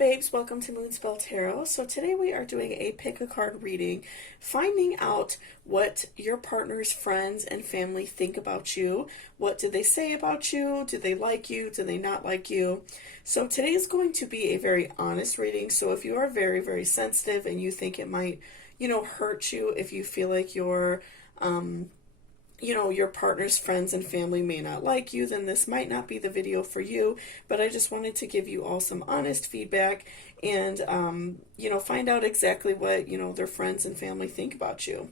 babes, welcome to Moonspell Tarot. So today we are doing a pick a card reading, finding out what your partner's friends and family think about you. What did they say about you? Do they like you? Do they not like you? So today is going to be a very honest reading. So if you are very, very sensitive and you think it might, hurt you, if you feel like your partner's friends and family may not like you, then this might not be the video for you. But I just wanted to give you all some honest feedback and, find out exactly what, their friends and family think about you.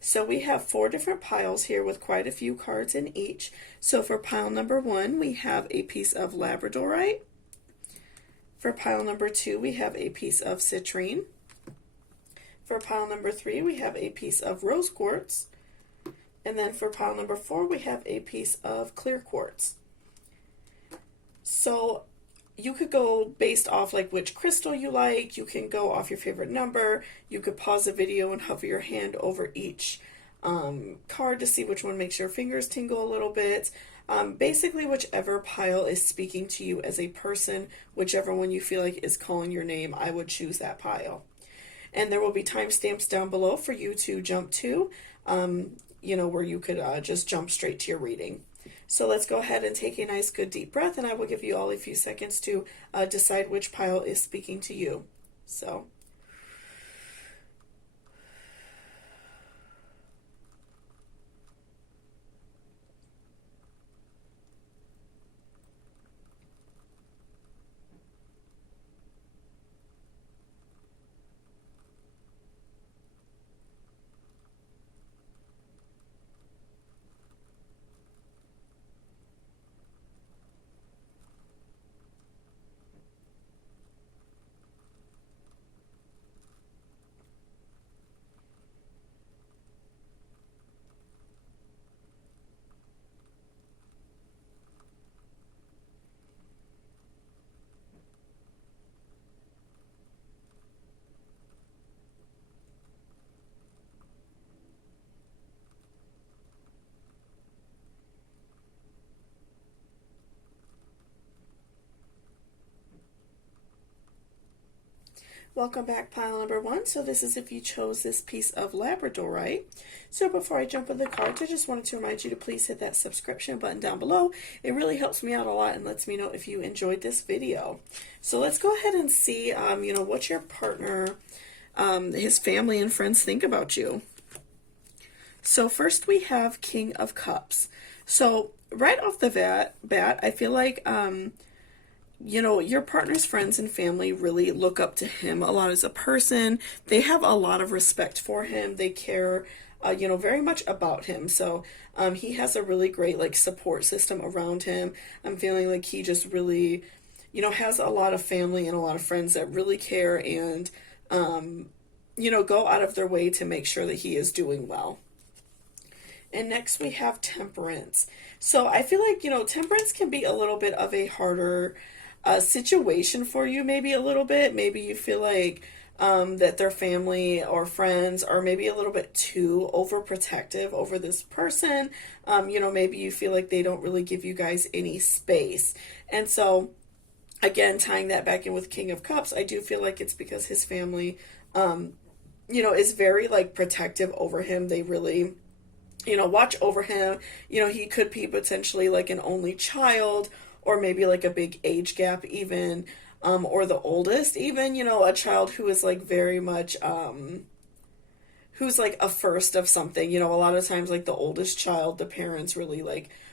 So we have 4 different piles here with quite a few cards in each. So for pile number 1, we have a piece of labradorite. For pile number 2, we have a piece of citrine. For pile number 3, we have a piece of rose quartz. And then for pile number 4, we have a piece of clear quartz. So you could go based off like which crystal you like. You can go off your favorite number. You could pause the video and hover your hand over each card to see which one makes your fingers tingle a little bit. Basically, whichever pile is speaking to you as a person, whichever one you feel like is calling your name, I would choose that pile. And there will be timestamps down below for you to jump to, where you could just jump straight to your reading. So let's go ahead and take a nice good deep breath, and I will give you all a few seconds to decide which pile is speaking to you. So welcome back, pile number 1. So this is if you chose this piece of labradorite. So before I jump in the cards, I just wanted to remind you to please hit that subscription button down below. It really helps me out a lot and lets me know if you enjoyed this video. So let's go ahead and see, what your partner, his family and friends think about you. So first we have King of Cups. So right off the bat, I feel like, your partner's friends and family really look up to him a lot as a person. They have a lot of respect for him. They care, very much about him. So he has a really great, support system around him. I'm feeling like he just really, has a lot of family and a lot of friends that really care and, go out of their way to make sure that he is doing well. And next we have Temperance. So I feel like, Temperance can be a little bit of a harder situation for you, maybe a little bit. Maybe you feel like that their family or friends are maybe a little bit too overprotective over this person. Maybe you feel like they don't really give you guys any space. And so, again, tying that back in with King of Cups, I do feel like it's because his family, is very, protective over him. They really, watch over him. He could be potentially, an only child, or maybe a big age gap even, or the oldest even, a child who is very much, who's a first of something. A lot of times the oldest child, the parents really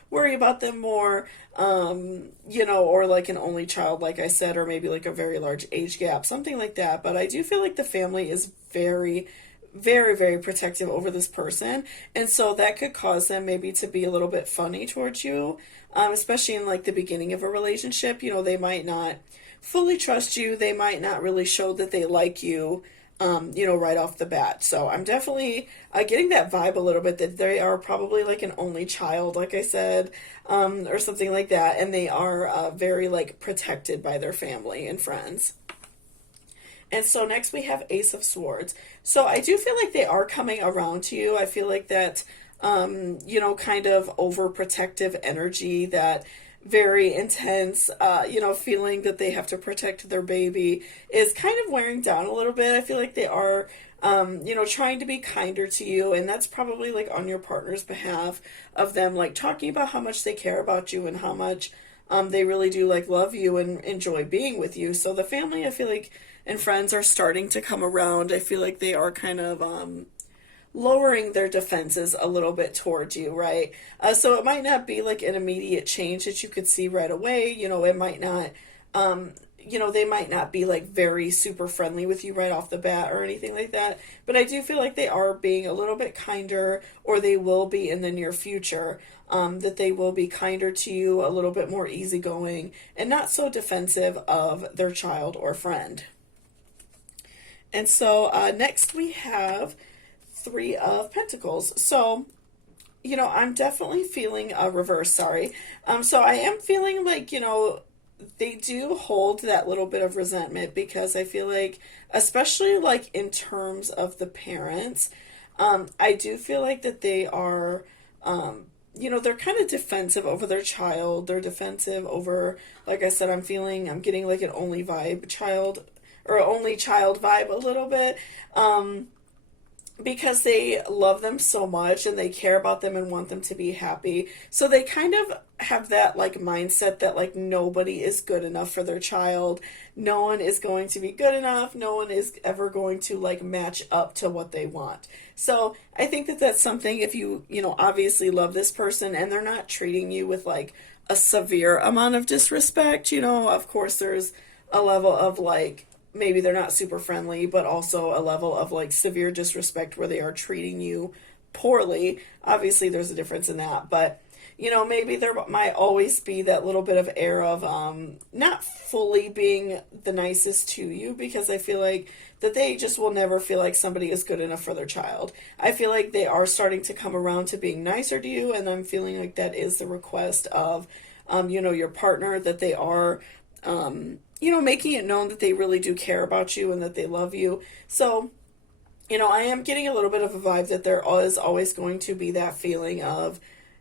worry about them more, or an only child, like I said, or maybe a very large age gap, something like that. But I do feel like the family is very, very, very protective over this person, and so that could cause them maybe to be a little bit funny towards you, especially in the beginning of a relationship. They might not fully trust you. They might not really show that they like you, right off the bat. So I'm definitely getting that vibe a little bit that they are probably an only child, like I said, or something like that, and they are very protected by their family and friends. And so next we have Ace of Swords. So I do feel like they are coming around to you. I feel like that, kind of overprotective energy that very intense, feeling that they have to protect their baby is kind of wearing down a little bit. I feel like they are, trying to be kinder to you, and that's probably like on your partner's behalf of them like talking about how much they care about you and how much they really do like love you and enjoy being with you. So the family, I feel like, and friends are starting to come around. I feel like they are kind of lowering their defenses a little bit towards you, right? So it might not be like an immediate change that you could see right away. It might not, they might not be like very super friendly with you right off the bat or anything like that. But I do feel like they are being a little bit kinder, or they will be in the near future, that they will be kinder to you, a little bit more easygoing, and not so defensive of their child or friend. And so next we have Three of Pentacles. So, I'm definitely feeling a reverse, sorry. So I am feeling like, they do hold that little bit of resentment, because I feel like, especially like in terms of the parents, I do feel like that they are, they're kind of defensive over their child. They're defensive over, like I said, I'm getting like an only child vibe a little bit. Because they love them so much and they care about them and want them to be happy. So they kind of have that like mindset that like nobody is good enough for their child. No one is going to be good enough. No one is ever going to like match up to what they want. So I think that that's something, if you, obviously love this person and they're not treating you with like a severe amount of disrespect, of course there's a level of like, maybe they're not super friendly, but also a level of like severe disrespect where they are treating you poorly. Obviously, there's a difference in that, but maybe there might always be that little bit of air of not fully being the nicest to you, because I feel like that they just will never feel like somebody is good enough for their child. I feel like they are starting to come around to being nicer to you, and I'm feeling like that is the request of, your partner, that they are, making it known that they really do care about you and that they love you. So, I am getting a little bit of a vibe that there is always going to be that feeling of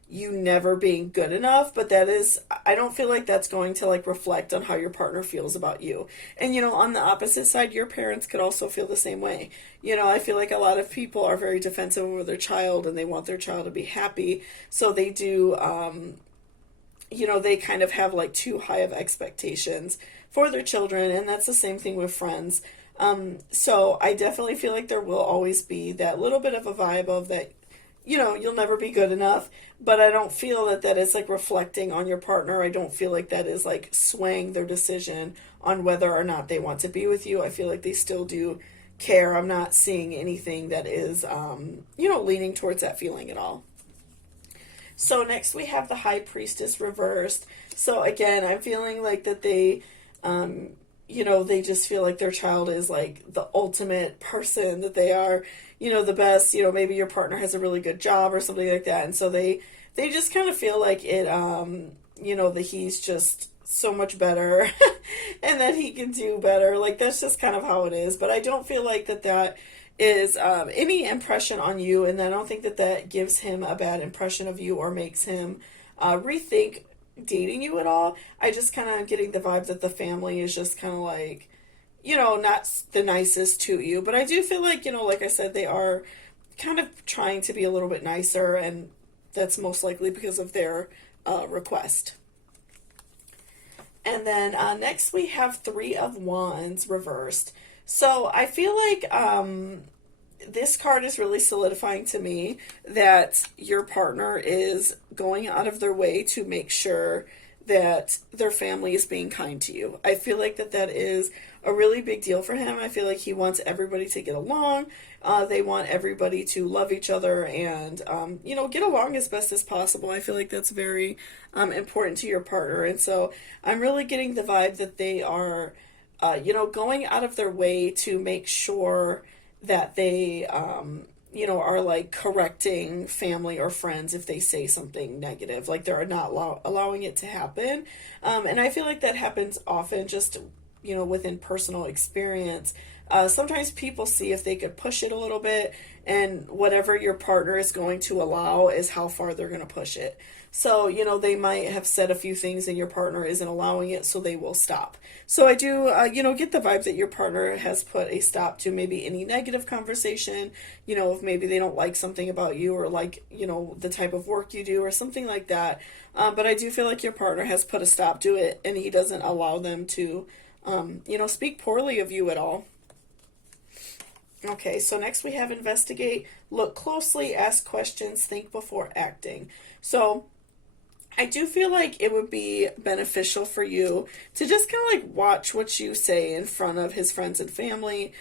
you never being good enough, but I don't feel like that's going to like reflect on how your partner feels about you. And, on the opposite side, your parents could also feel the same way. I feel like a lot of people are very defensive over their child and they want their child to be happy. So they do, they kind of have like too high of expectations for their children, and that's the same thing with friends. So I definitely feel like there will always be that little bit of a vibe of that, you'll never be good enough, but I don't feel that is like reflecting on your partner. I don't feel like that is like swaying their decision on whether or not they want to be with you. I feel like they still do care. I'm not seeing anything that is, leaning towards that feeling at all. So next we have the High Priestess reversed. So again, I'm feeling like that they, they just feel like their child is like the ultimate person, that they are, the best. Maybe your partner has a really good job or something like that. And so they just kind of feel like it, that he's just so much better and that he can do better. Like that's just kind of how it is. But I don't feel like that is any impression on you, and I don't think that gives him a bad impression of you or makes him rethink dating you at all. I just kind of getting the vibe that the family is just kind of like, not the nicest to you. But I do feel like, like I said, they are kind of trying to be a little bit nicer, and that's most likely because of their request. And then next we have Three of Wands reversed. So I feel like this card is really solidifying to me that your partner is going out of their way to make sure that their family is being kind to you. I feel like that is a really big deal for him. I feel like he wants everybody to get along. They want everybody to love each other and, get along as best as possible. I feel like that's very important to your partner. And so I'm really getting the vibe that they are going out of their way to make sure that they, are like correcting family or friends if they say something negative. Like they're not allowing it to happen. And I feel like that happens often just, within personal experience, sometimes people see if they could push it a little bit, and whatever your partner is going to allow is how far they're going to push it. So, they might have said a few things and your partner isn't allowing it, so they will stop. So I do, get the vibe that your partner has put a stop to maybe any negative conversation, if maybe they don't like something about you or like, the type of work you do or something like that. But I do feel like your partner has put a stop to it and he doesn't allow them to, speak poorly of you at all. Okay, so next we have investigate, look closely, ask questions, think before acting. So I do feel like it would be beneficial for you to just kind of like watch what you say in front of his friends and family,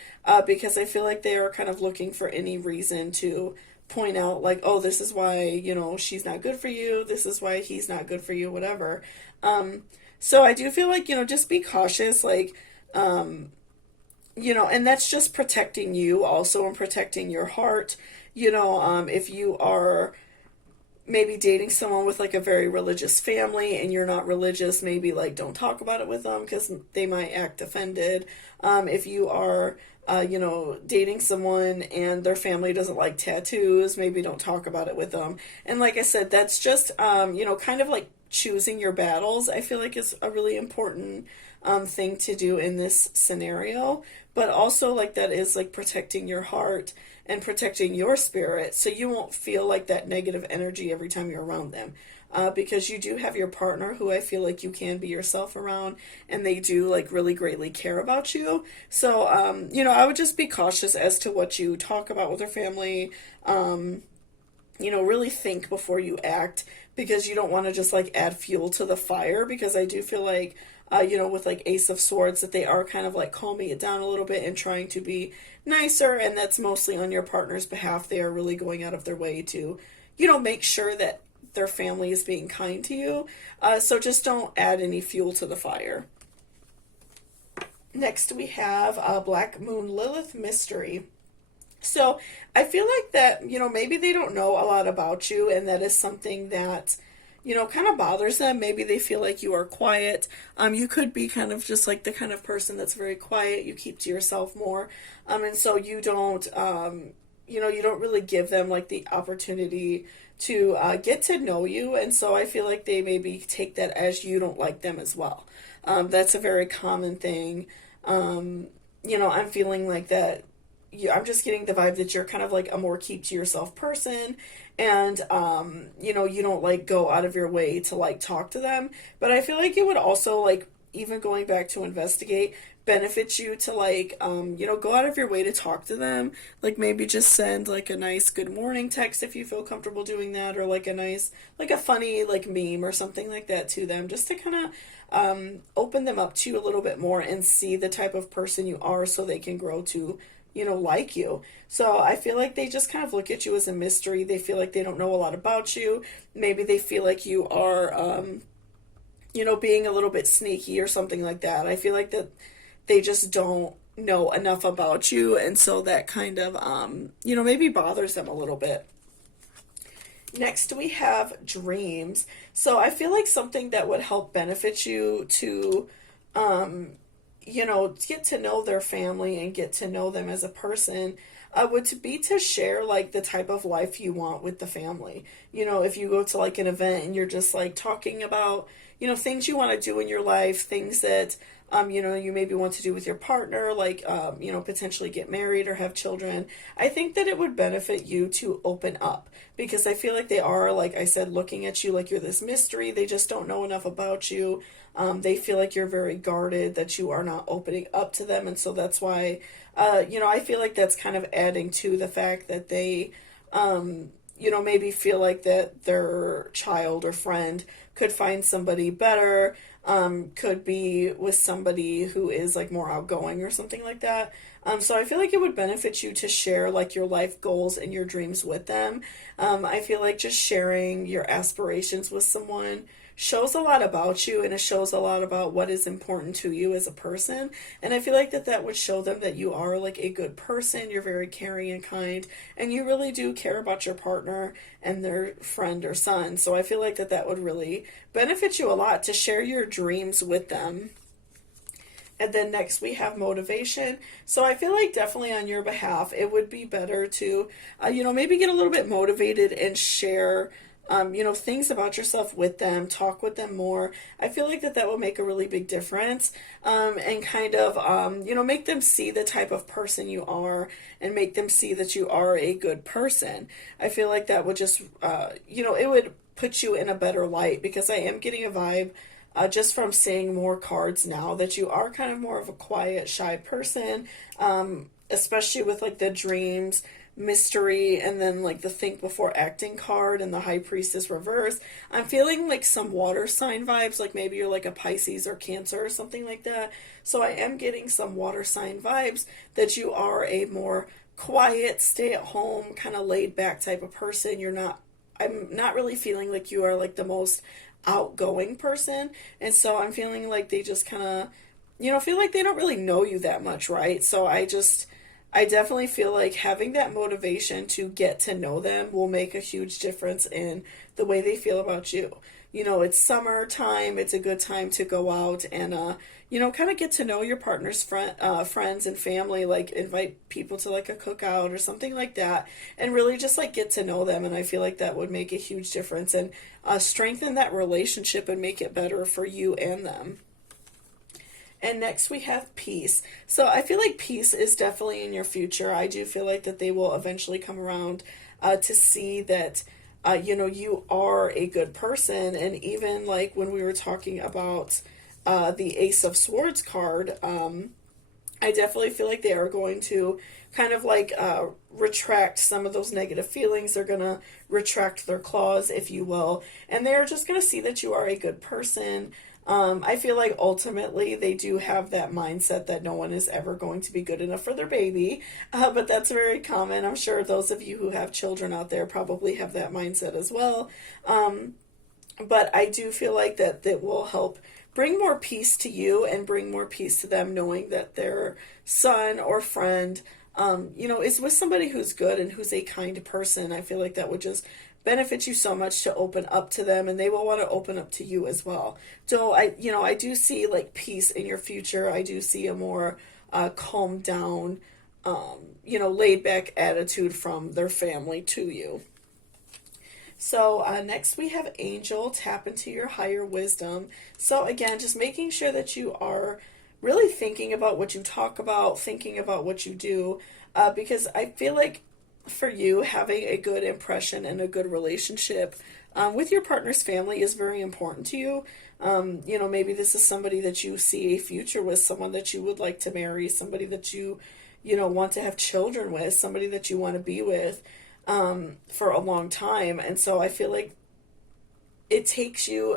because I feel like they are kind of looking for any reason to point out like, oh, this is why, she's not good for you. This is why he's not good for you, whatever. So I do feel like, just be cautious, like, and that's just protecting you also and protecting your heart. If you are maybe dating someone with like a very religious family and you're not religious, maybe like don't talk about it with them because they might act offended. If you are, dating someone and their family doesn't like tattoos, maybe don't talk about it with them. And like I said, that's just, kind of like choosing your battles. I feel like is a really important thing to do in this scenario, but also like that is like protecting your heart and protecting your spirit so you won't feel like that negative energy every time you're around them, because you do have your partner who I feel like you can be yourself around and they do like really greatly care about you. So I would just be cautious as to what you talk about with your family. Really think before you act, because you don't want to just like add fuel to the fire, because I do feel like with like Ace of Swords, that they are kind of like calming it down a little bit and trying to be nicer, and that's mostly on your partner's behalf. They are really going out of their way to, make sure that their family is being kind to you. So just don't add any fuel to the fire. Next we have Black Moon Lilith Mystery. So I feel like that, maybe they don't know a lot about you, and that is something that kind of bothers them. Maybe they feel like you are quiet. You could be kind of just like the kind of person that's very quiet. You keep to yourself more. And so you don't, you don't really give them like the opportunity to get to know you. And so I feel like they maybe take that as you don't like them as well. That's a very common thing. I'm feeling like that. I'm just getting the vibe that you're kind of like a more keep to yourself person, and you don't like go out of your way to like talk to them. But I feel like it would also, like, even going back to investigate, benefit you to like go out of your way to talk to them. Like maybe just send like a nice good morning text if you feel comfortable doing that, or like a nice, like a funny like meme or something like that to them, just to kind of open them up to you a little bit more and see the type of person you are, so they can grow to like you. So I feel like they just kind of look at you as a mystery. They feel like they don't know a lot about you. Maybe they feel like you are, being a little bit sneaky or something like that. I feel like that they just don't know enough about you. And so that kind of, maybe bothers them a little bit. Next, we have dreams. So I feel like something that would help benefit you to, get to know their family and get to know them as a person, would to be to share like the type of life you want with the family. If you go to like an event and you're just like talking about, things you want to do in your life, things that, you maybe want to do with your partner, like, potentially get married or have children. I think that it would benefit you to open up, because I feel like they are, like I said, looking at you like you're this mystery. They just don't know enough about you. They feel like you're very guarded, that you are not opening up to them. And so that's why, I feel like that's kind of adding to the fact that they, maybe feel like that their child or friend could find somebody better, could be with somebody who is like more outgoing or something like that. So I feel like it would benefit you to share like your life goals and your dreams with them. I feel like just sharing your aspirations with someone shows a lot about you, and it shows a lot about what is important to you as a person. And I feel like that would show them that you are like a good person. You're very caring and kind, and you really do care about your partner and their friend or son. So I feel like that would really benefit you a lot to share your dreams with them. And then next we have motivation. So I feel like definitely on your behalf, it would be better to, maybe get a little bit motivated and share, things about yourself with them, talk with them more. I feel like that will make a really big difference, and kind of, make them see the type of person you are and make them see that you are a good person. I feel like that would just, it would put you in a better light, because I am getting a vibe, just from seeing more cards now, that you are kind of more of a quiet, shy person, especially with like the dreams, mystery, and then like the think before acting card and the high priestess reverse. I'm feeling like some water sign vibes, like maybe you're like a Pisces or Cancer or something like that. So I am getting some water sign vibes that you are a more quiet, stay at home, kind of laid back type of person. I'm not really feeling like you are like the most outgoing person. And so I'm feeling like they just kind of, feel like they don't really know you that much, right? So I definitely feel like having that motivation to get to know them will make a huge difference in the way they feel about you. It's summertime, it's a good time to go out and, kind of get to know your partner's friends and family, like invite people to like a cookout or something like that, and really just like get to know them. And I feel like that would make a huge difference and strengthen that relationship and make it better for you and them. And next we have peace. So I feel like peace is definitely in your future. I do feel like that they will eventually come around to see that, you are a good person. And even like when we were talking about the Ace of Swords card, I definitely feel like they are going to kind of like retract some of those negative feelings. They're going to retract their claws, if you will. And they're just going to see that you are a good person. I feel like ultimately they do have that mindset that no one is ever going to be good enough for their baby, but that's very common. I'm sure those of you who have children out there probably have that mindset as well. But I do feel like that will help bring more peace to you and bring more peace to them, knowing that their son or friend, is with somebody who's good and who's a kind person. I feel like that would just benefit you so much to open up to them, and they will want to open up to you as well. So I do see like peace in your future. I do see a more calmed down, laid back attitude from their family to you. So next we have Angel, tap into your higher wisdom. So again, just making sure that you are really thinking about what you talk about, thinking about what you do, because I feel like for you, having a good impression and a good relationship with your partner's family is very important to you. Maybe this is somebody that you see a future with, someone that you would like to marry, somebody that you want to have children with, somebody that you want to be with for a long time. And so I feel like it takes you,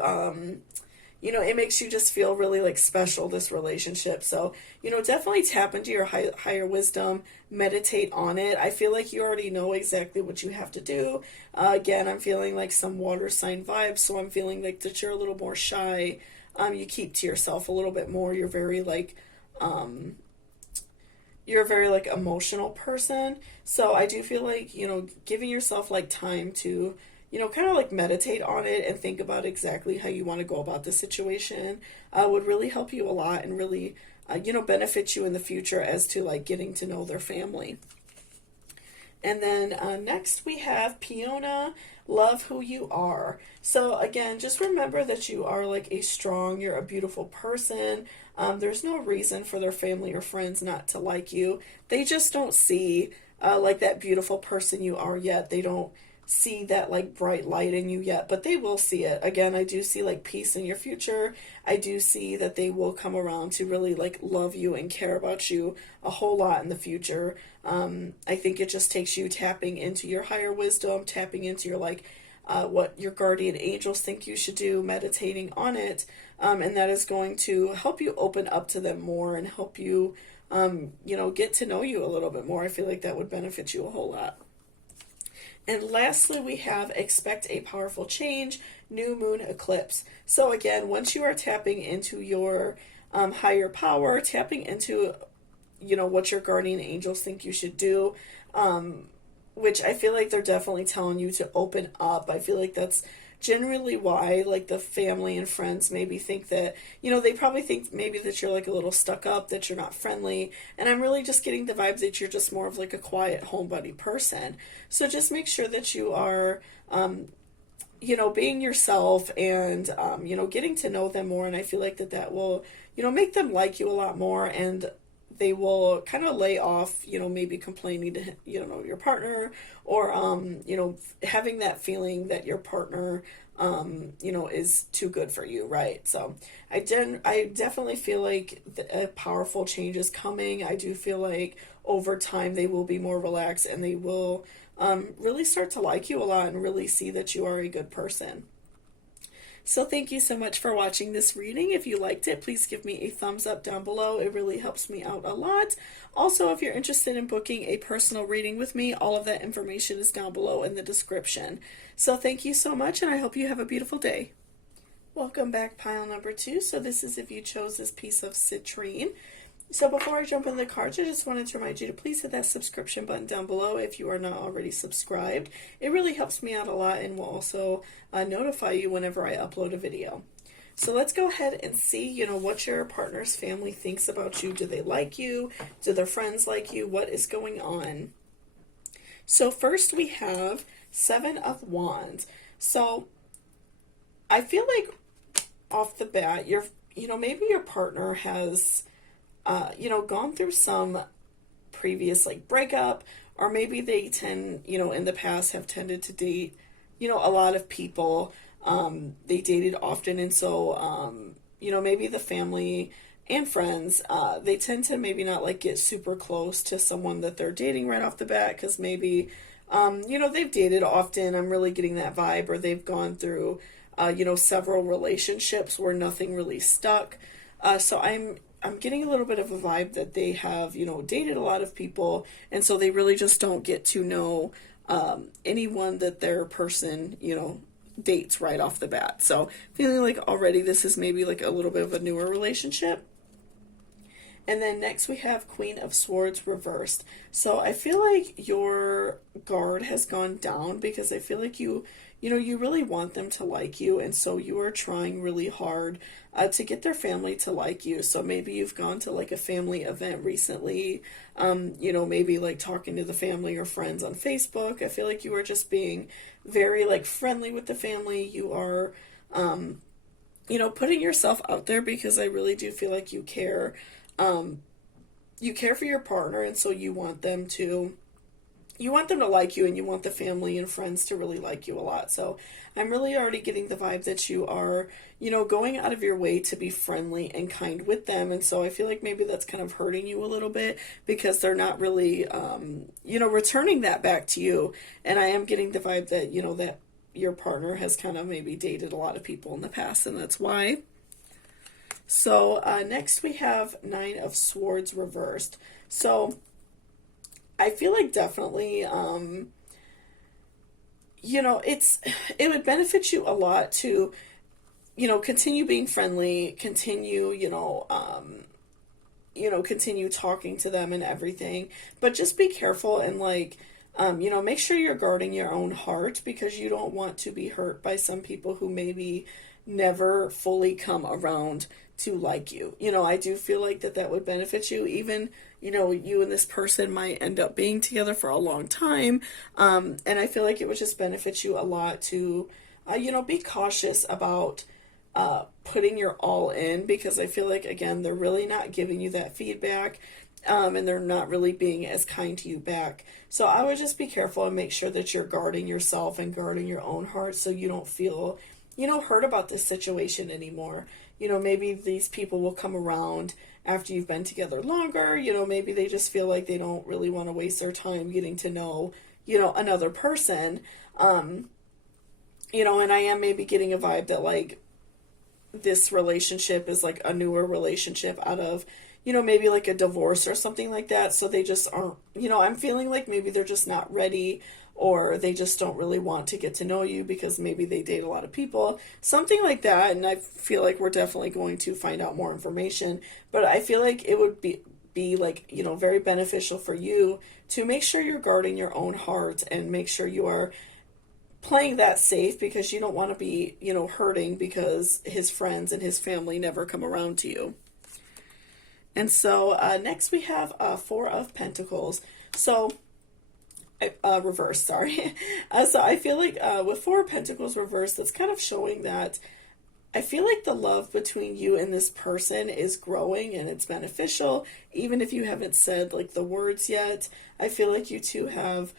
it makes you just feel really like special, this relationship. So, definitely tap into your higher wisdom, meditate on it. I feel like you already know exactly what you have to do. Again, I'm feeling like some water sign vibes. So I'm feeling like that you're a little more shy. You keep to yourself a little bit more. You're very like, emotional person. So I do feel like, giving yourself like time to, kind of like meditate on it and think about exactly how you want to go about the situation would really help you a lot and really, benefit you in the future as to like getting to know their family. And then next we have Peona, love who you are. So again, just remember that you are like you're a beautiful person. There's no reason for their family or friends not to like you. They just don't see like that beautiful person you are yet. They don't see that like bright light in you yet, but they will see it. Again, I do see like peace in your future. I do see that they will come around to really like love you and care about you a whole lot in the future. I think it just takes you tapping into your higher wisdom, tapping into your like what your guardian angels think you should do, meditating on it, and that is going to help you open up to them more and help you get to know you a little bit more. I feel like that would benefit you a whole lot. And lastly, we have expect a powerful change, new moon eclipse. So again, once you are tapping into your higher power, tapping into, what your guardian angels think you should do, which I feel like they're definitely telling you to open up. I feel like that's generally why like the family and friends maybe think that, they probably think maybe that you're like a little stuck up, that you're not friendly. And I'm really just getting the vibe that you're just more of like a quiet homebody person. So just make sure that you are, being yourself and, getting to know them more. And I feel like that will, make them like you a lot more, and they will kind of lay off, maybe complaining to, your partner, or, having that feeling that your partner, is too good for you, right? So I definitely feel like a powerful change is coming. I do feel like over time they will be more relaxed, and they will really start to like you a lot and really see that you are a good person. So thank you so much for watching this reading. If you liked it, please give me a thumbs up down below. It really helps me out a lot. Also, if you're interested in booking a personal reading with me, all of that information is down below in the description. So thank you so much, and I hope you have a beautiful day. Welcome back, pile number 2. So this is if you chose this piece of citrine. So before I jump into the cards, I just wanted to remind you to please hit that subscription button down below if you are not already subscribed. It really helps me out a lot, and will also notify you whenever I upload a video. So let's go ahead and see, what your partner's family thinks about you. Do they like you? Do their friends like you? What is going on? So first we have 7 of Wands. So I feel like off the bat, maybe your partner has gone through some previous like breakup, or maybe they tend, in the past have tended to date, a lot of people. They dated often, and so, maybe the family and friends, they tend to maybe not like get super close to someone that they're dating right off the bat, because maybe, they've dated often. I'm really getting that vibe, or they've gone through, several relationships where nothing really stuck. So I'm getting a little bit of a vibe that they have, dated a lot of people, and so they really just don't get to know anyone that their person, dates right off the bat. So feeling like already this is maybe like a little bit of a newer relationship. And then next we have Queen of Swords reversed. So I feel like your guard has gone down, because I feel like you really want them to like you, and so you are trying really hard to get their family to like you. So maybe you've gone to like a family event recently, maybe like talking to the family or friends on Facebook. I feel like you are just being very like friendly with the family. You are, putting yourself out there, because I really do feel like you care. You care for your partner, and so you want them to like you, and you want the family and friends to really like you a lot. So I'm really already getting the vibe that you are, going out of your way to be friendly and kind with them. And so I feel like maybe that's kind of hurting you a little bit, because they're not really, returning that back to you. And I am getting the vibe that, that your partner has kind of maybe dated a lot of people in the past, and that's why. So next we have 9 of Swords reversed. So I feel like definitely, it would benefit you a lot to, continue being friendly, continue, continue talking to them and everything, but just be careful and like, make sure you're guarding your own heart, because you don't want to be hurt by some people who maybe never fully come around to like you. I do feel like that would benefit you. Even, you and this person might end up being together for a long time. And I feel like it would just benefit you a lot to, be cautious about putting your all in, because I feel like, again, they're really not giving you that feedback. And they're not really being as kind to you back. So I would just be careful and make sure that you're guarding yourself and guarding your own heart, so you don't feel, hurt about this situation anymore. Maybe these people will come around after you've been together longer. Maybe they just feel like they don't really want to waste their time getting to know, another person. And I am maybe getting a vibe that like this relationship is like a newer relationship out of, maybe like a divorce or something like that. So they just aren't, I'm feeling like maybe they're just not ready, or they just don't really want to get to know you because maybe they date a lot of people, something like that. And I feel like we're definitely going to find out more information, but I feel like it would be like, very beneficial for you to make sure you're guarding your own heart, and make sure you are, playing that safe because you don't want to be, hurting because his friends and his family never come around to you. And so next we have Four of Pentacles. So, reverse, sorry. So I feel like with Four of Pentacles reversed, that's kind of showing that I feel like the love between you and this person is growing and it's beneficial, even if you haven't said like the words yet. I feel like you two have,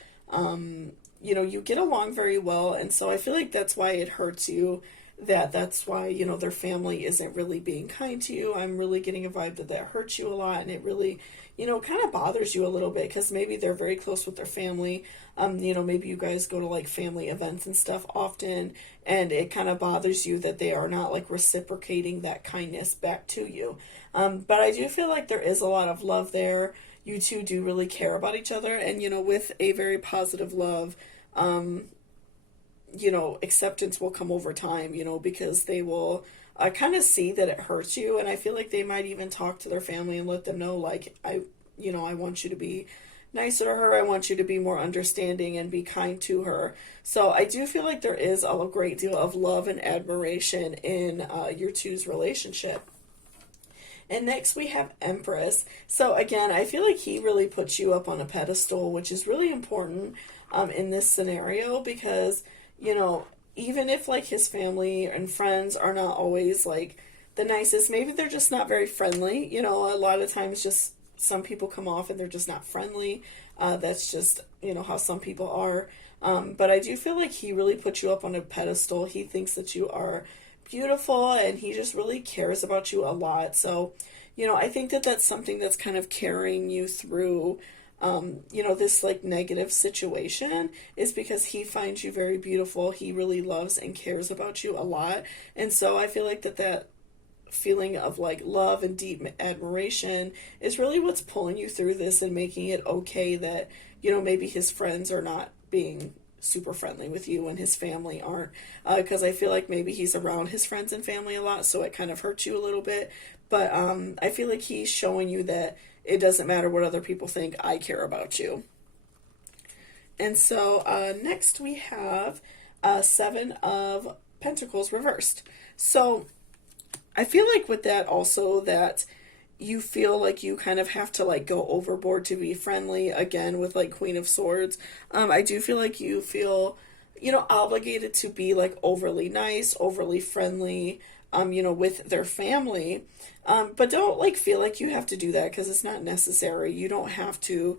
you get along very well, and so I feel like that's why it hurts you. That's why, their family isn't really being kind to you. I'm really getting a vibe that hurts you a lot, and it really, kind of bothers you a little bit because maybe they're very close with their family. Maybe you guys go to like family events and stuff often, and it kind of bothers you that they are not like reciprocating that kindness back to you. But I do feel like there is a lot of love there. You two do really care about each other, and, with a very positive love, acceptance will come over time, because they will kind of see that it hurts you. And I feel like they might even talk to their family and let them know, like, I want you to be nicer to her. I want you to be more understanding and be kind to her. So I do feel like there is a great deal of love and admiration in your two's relationship. And next we have Empress. So again, I feel like he really puts you up on a pedestal, which is really important in this scenario because, even if like his family and friends are not always like the nicest, maybe they're just not very friendly. A lot of times just some people come off and they're just not friendly. That's just, how some people are. But I do feel like he really puts you up on a pedestal. He thinks that you are beautiful and he just really cares about you a lot. So, I think that that's something that's kind of carrying you through this like negative situation is because he finds you very beautiful. He really loves and cares about you a lot. And so I feel like that feeling of like love and deep admiration is really what's pulling you through this and making it okay that, maybe his friends are not being super friendly with you and his family aren't. Because I feel like maybe he's around his friends and family a lot, so it kind of hurts you a little bit. But I feel like he's showing you that it doesn't matter what other people think, I care about you. And so next we have Seven of Pentacles reversed. So I feel like with that also that you feel like you kind of have to like go overboard to be friendly again with like Queen of Swords. I do feel like you feel, obligated to be like overly nice, overly friendly, with their family. But don't like feel like you have to do that because it's not necessary. You don't have to,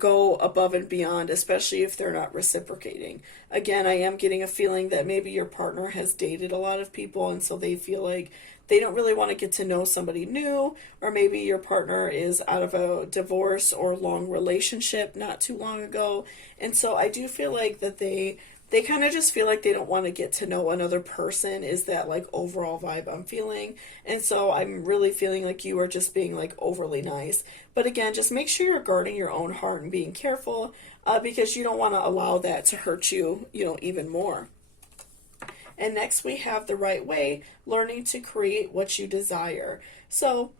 go above and beyond, especially if they're not reciprocating. Again, I am getting a feeling that maybe your partner has dated a lot of people and so they feel like they don't really want to get to know somebody new, or maybe your partner is out of a divorce or long relationship not too long ago. And so I do feel like that they kind of just feel like they don't want to get to know another person is that like overall vibe I'm feeling. And so I'm really feeling like you are just being like overly nice. But again, just make sure you're guarding your own heart and being careful because you don't want to allow that to hurt you, even more. And next we have the right way, learning to create what you desire. So,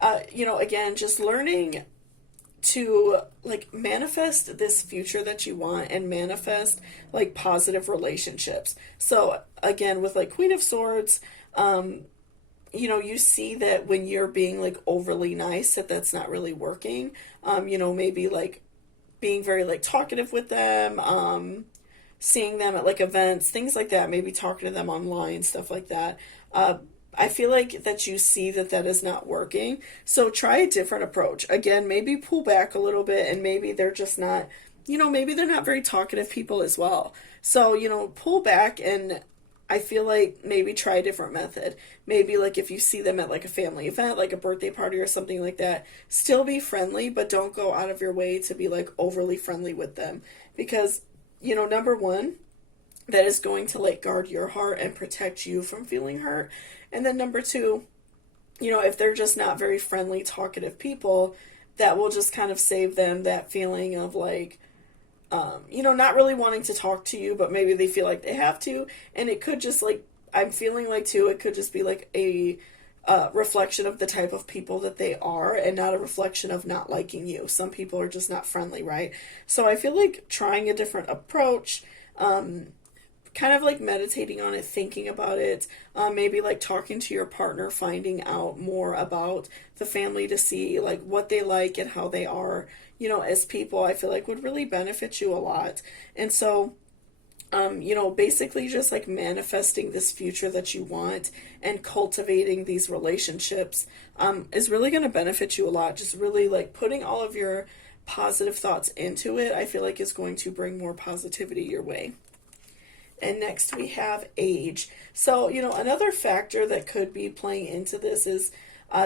again, just learning to like manifest this future that you want and manifest like positive relationships. So again, with like Queen of Swords, you see that when you're being like overly nice, that's not really working. Maybe like being very like talkative with them, seeing them at like events, things like that, maybe talking to them online, stuff like that. I feel like that you see that is not working. So try a different approach. Again, maybe pull back a little bit and maybe they're just not, maybe they're not very talkative people as well. So, pull back and I feel like maybe try a different method. Maybe like if you see them at like a family event, like a birthday party or something like that, still be friendly, but don't go out of your way to be like overly friendly with them. Because, number one, that is going to like guard your heart and protect you from feeling hurt. And then number two, if they're just not very friendly, talkative people, that will just kind of save them that feeling of like, not really wanting to talk to you, but maybe they feel like they have to. And it could just like, I'm feeling like too, it could just be like a reflection of the type of people that they are and not a reflection of not liking you. Some people are just not friendly, right? So I feel like trying a different approach, kind of like meditating on it, thinking about it, maybe like talking to your partner, finding out more about the family to see like what they like and how they are, as people, I feel like would really benefit you a lot. And so, basically just like manifesting this future that you want and cultivating these relationships, is really going to benefit you a lot. Just really like putting all of your positive thoughts into it, I feel like is going to bring more positivity your way. And next we have age. So, another factor that could be playing into this is,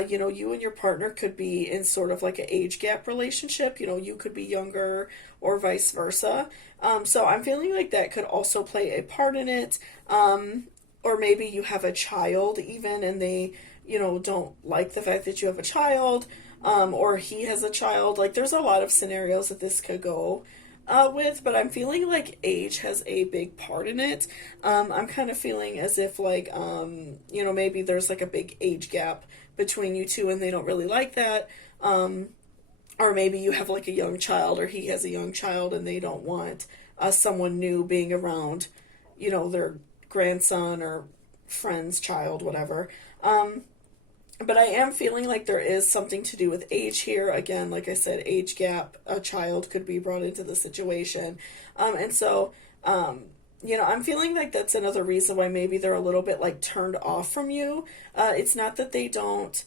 you and your partner could be in sort of like an age gap relationship. You could be younger or vice versa. So I'm feeling like that could also play a part in it. Or maybe you have a child even and they, don't like the fact that you have a child, or he has a child. Like there's a lot of scenarios that this could go with, but I'm feeling like age has a big part in it. I'm kind of feeling as if like, maybe there's like a big age gap between you two and they don't really like that. Or maybe you have like a young child or he has a young child and they don't want someone new being around, their grandson or friend's child, whatever. But I am feeling like there is something to do with age here. Again, like I said, age gap, a child could be brought into the situation. And so, I'm feeling like that's another reason why maybe they're a little bit like turned off from you. It's not that they don't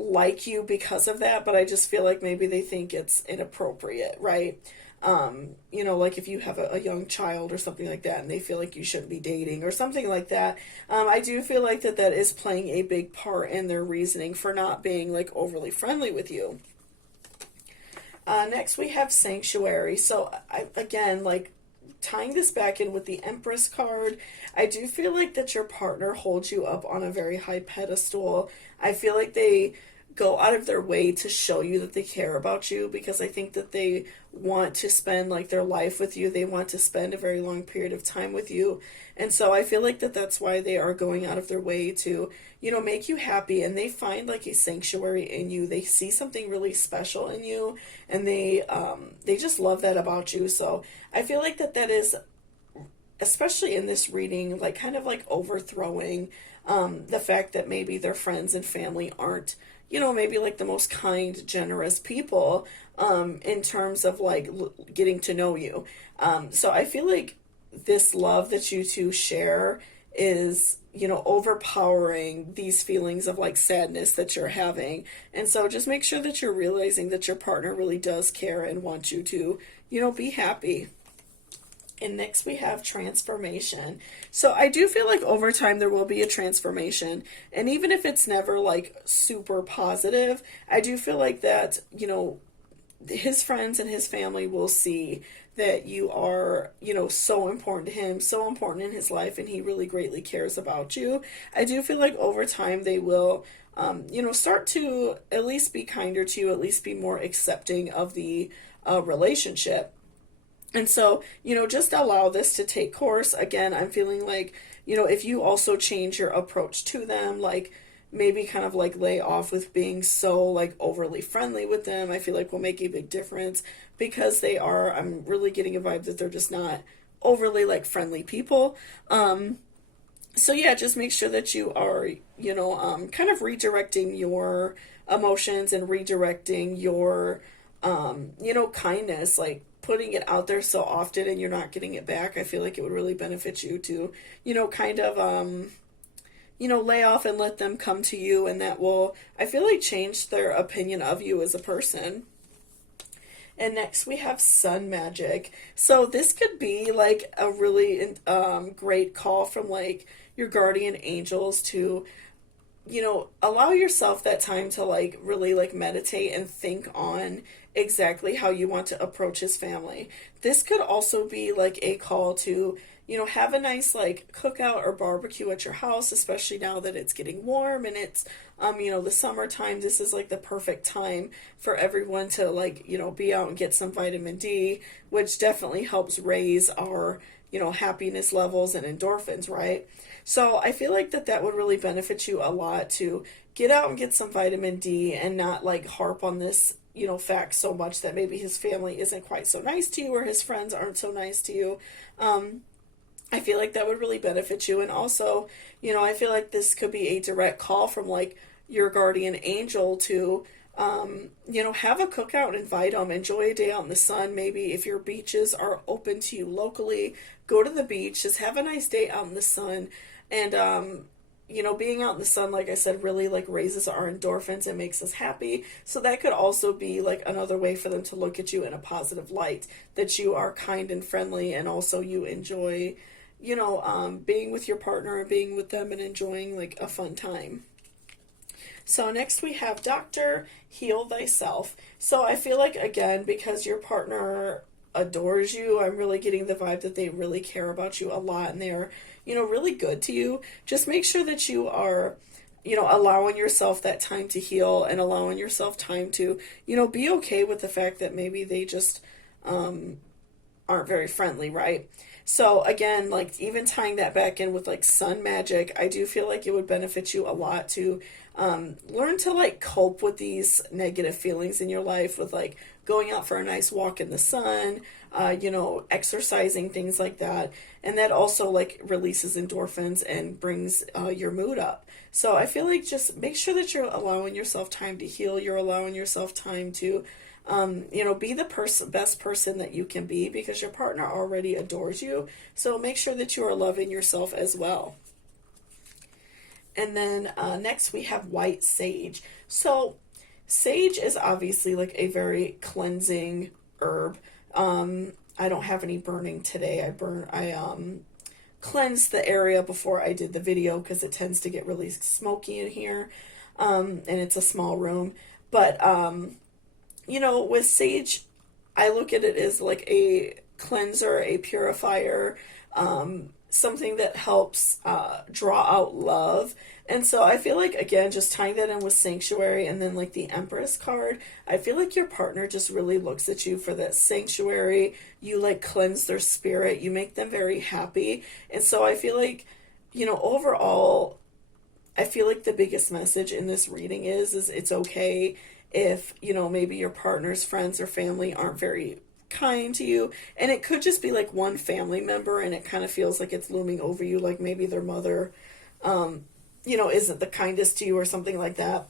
like you because of that, but I just feel like maybe they think it's inappropriate, right? Like if you have a young child or something like that and they feel like you shouldn't be dating or something like that. I do feel like that is playing a big part in their reasoning for not being like overly friendly with you. Next we have sanctuary. So again, like tying this back in with the Empress card, I do feel like that your partner holds you up on a very high pedestal. I feel like they go out of their way to show you that they care about you because I think that they want to spend like their life with you. They want to spend a very long period of time with you. And so I feel like that's why they are going out of their way to, make you happy, and they find like a sanctuary in you. They see something really special in you and they just love that about you. So I feel like that is, especially in this reading, like kind of like overthrowing the fact that maybe their friends and family aren't, maybe like the most kind, generous people in terms of like getting to know you. So I feel like this love that you two share is, overpowering these feelings of like sadness that you're having. And so just make sure that you're realizing that your partner really does care and wants you to, be happy. And next we have transformation. So I do feel like over time there will be a transformation. And even if it's never like super positive, I do feel like that, his friends and his family will see that you are, so important to him, so important in his life, and he really greatly cares about you. I do feel like over time they will, start to at least be kinder to you, at least be more accepting of the relationship. And so, just allow this to take course. Again, I'm feeling like, if you also change your approach to them, like maybe kind of like lay off with being so like overly friendly with them, I feel like will make a big difference because I'm really getting a vibe that they're just not overly like friendly people. So yeah, just make sure that you are, kind of redirecting your emotions and redirecting your, kindness, like putting it out there so often and you're not getting it back. I feel like it would really benefit you to, kind of, lay off and let them come to you, and that will, I feel like, change their opinion of you as a person. And next we have sun magic. So this could be like a really great call from like your guardian angels to, allow yourself that time to like really like meditate and think on exactly how you want to approach his family. This could also be like a call to, have a nice like cookout or barbecue at your house, especially now that it's getting warm and it's, the summertime. This is like the perfect time for everyone to like, be out and get some vitamin D, which definitely helps raise our, happiness levels and endorphins, right? So I feel like that would really benefit you a lot to get out and get some vitamin D and not like harp on this, fact so much that maybe his family isn't quite so nice to you or his friends aren't so nice to you. I feel like that would really benefit you. And also, I feel like this could be a direct call from like your guardian angel to, have a cookout, invite them, enjoy a day out in the sun. Maybe if your beaches are open to you locally, go to the beach, just have a nice day out in the sun. And, being out in the sun, like I said, really like raises our endorphins and makes us happy. So that could also be like another way for them to look at you in a positive light, that you are kind and friendly, and also you enjoy, being with your partner and being with them and enjoying like a fun time. So next we have Doctor, Heal Thyself. So I feel like, again, because your partner adores you, I'm really getting the vibe that they really care about you a lot and they're, really good to you. Just make sure that you are, allowing yourself that time to heal and allowing yourself time to, be okay with the fact that maybe they just aren't very friendly, right? So again, like even tying that back in with like sun magic, I do feel like it would benefit you a lot to learn to like cope with these negative feelings in your life with like going out for a nice walk in the sun, exercising, things like that. And that also like releases endorphins and brings your mood up. So I feel like just make sure that you're allowing yourself time to heal. You're allowing yourself time to be the best person that you can be, because your partner already adores you. So make sure that you are loving yourself as well. And then next we have white sage. So sage is obviously like a very cleansing herb. I don't have any burning today. I cleansed the area before I did the video because it tends to get really smoky in here. And it's a small room. But with sage, I look at it as like a cleanser, a purifier, something that helps draw out love. And so I feel like, again, just tying that in with sanctuary and then like the Empress card, I feel like your partner just really looks at you for that sanctuary. You like cleanse their spirit. You make them very happy. And so I feel like, overall, I feel like the biggest message in this reading is it's okay if, maybe your partner's friends or family aren't very kind to you. And it could just be like one family member and it kind of feels like it's looming over you, like maybe their mother, isn't the kindest to you or something like that.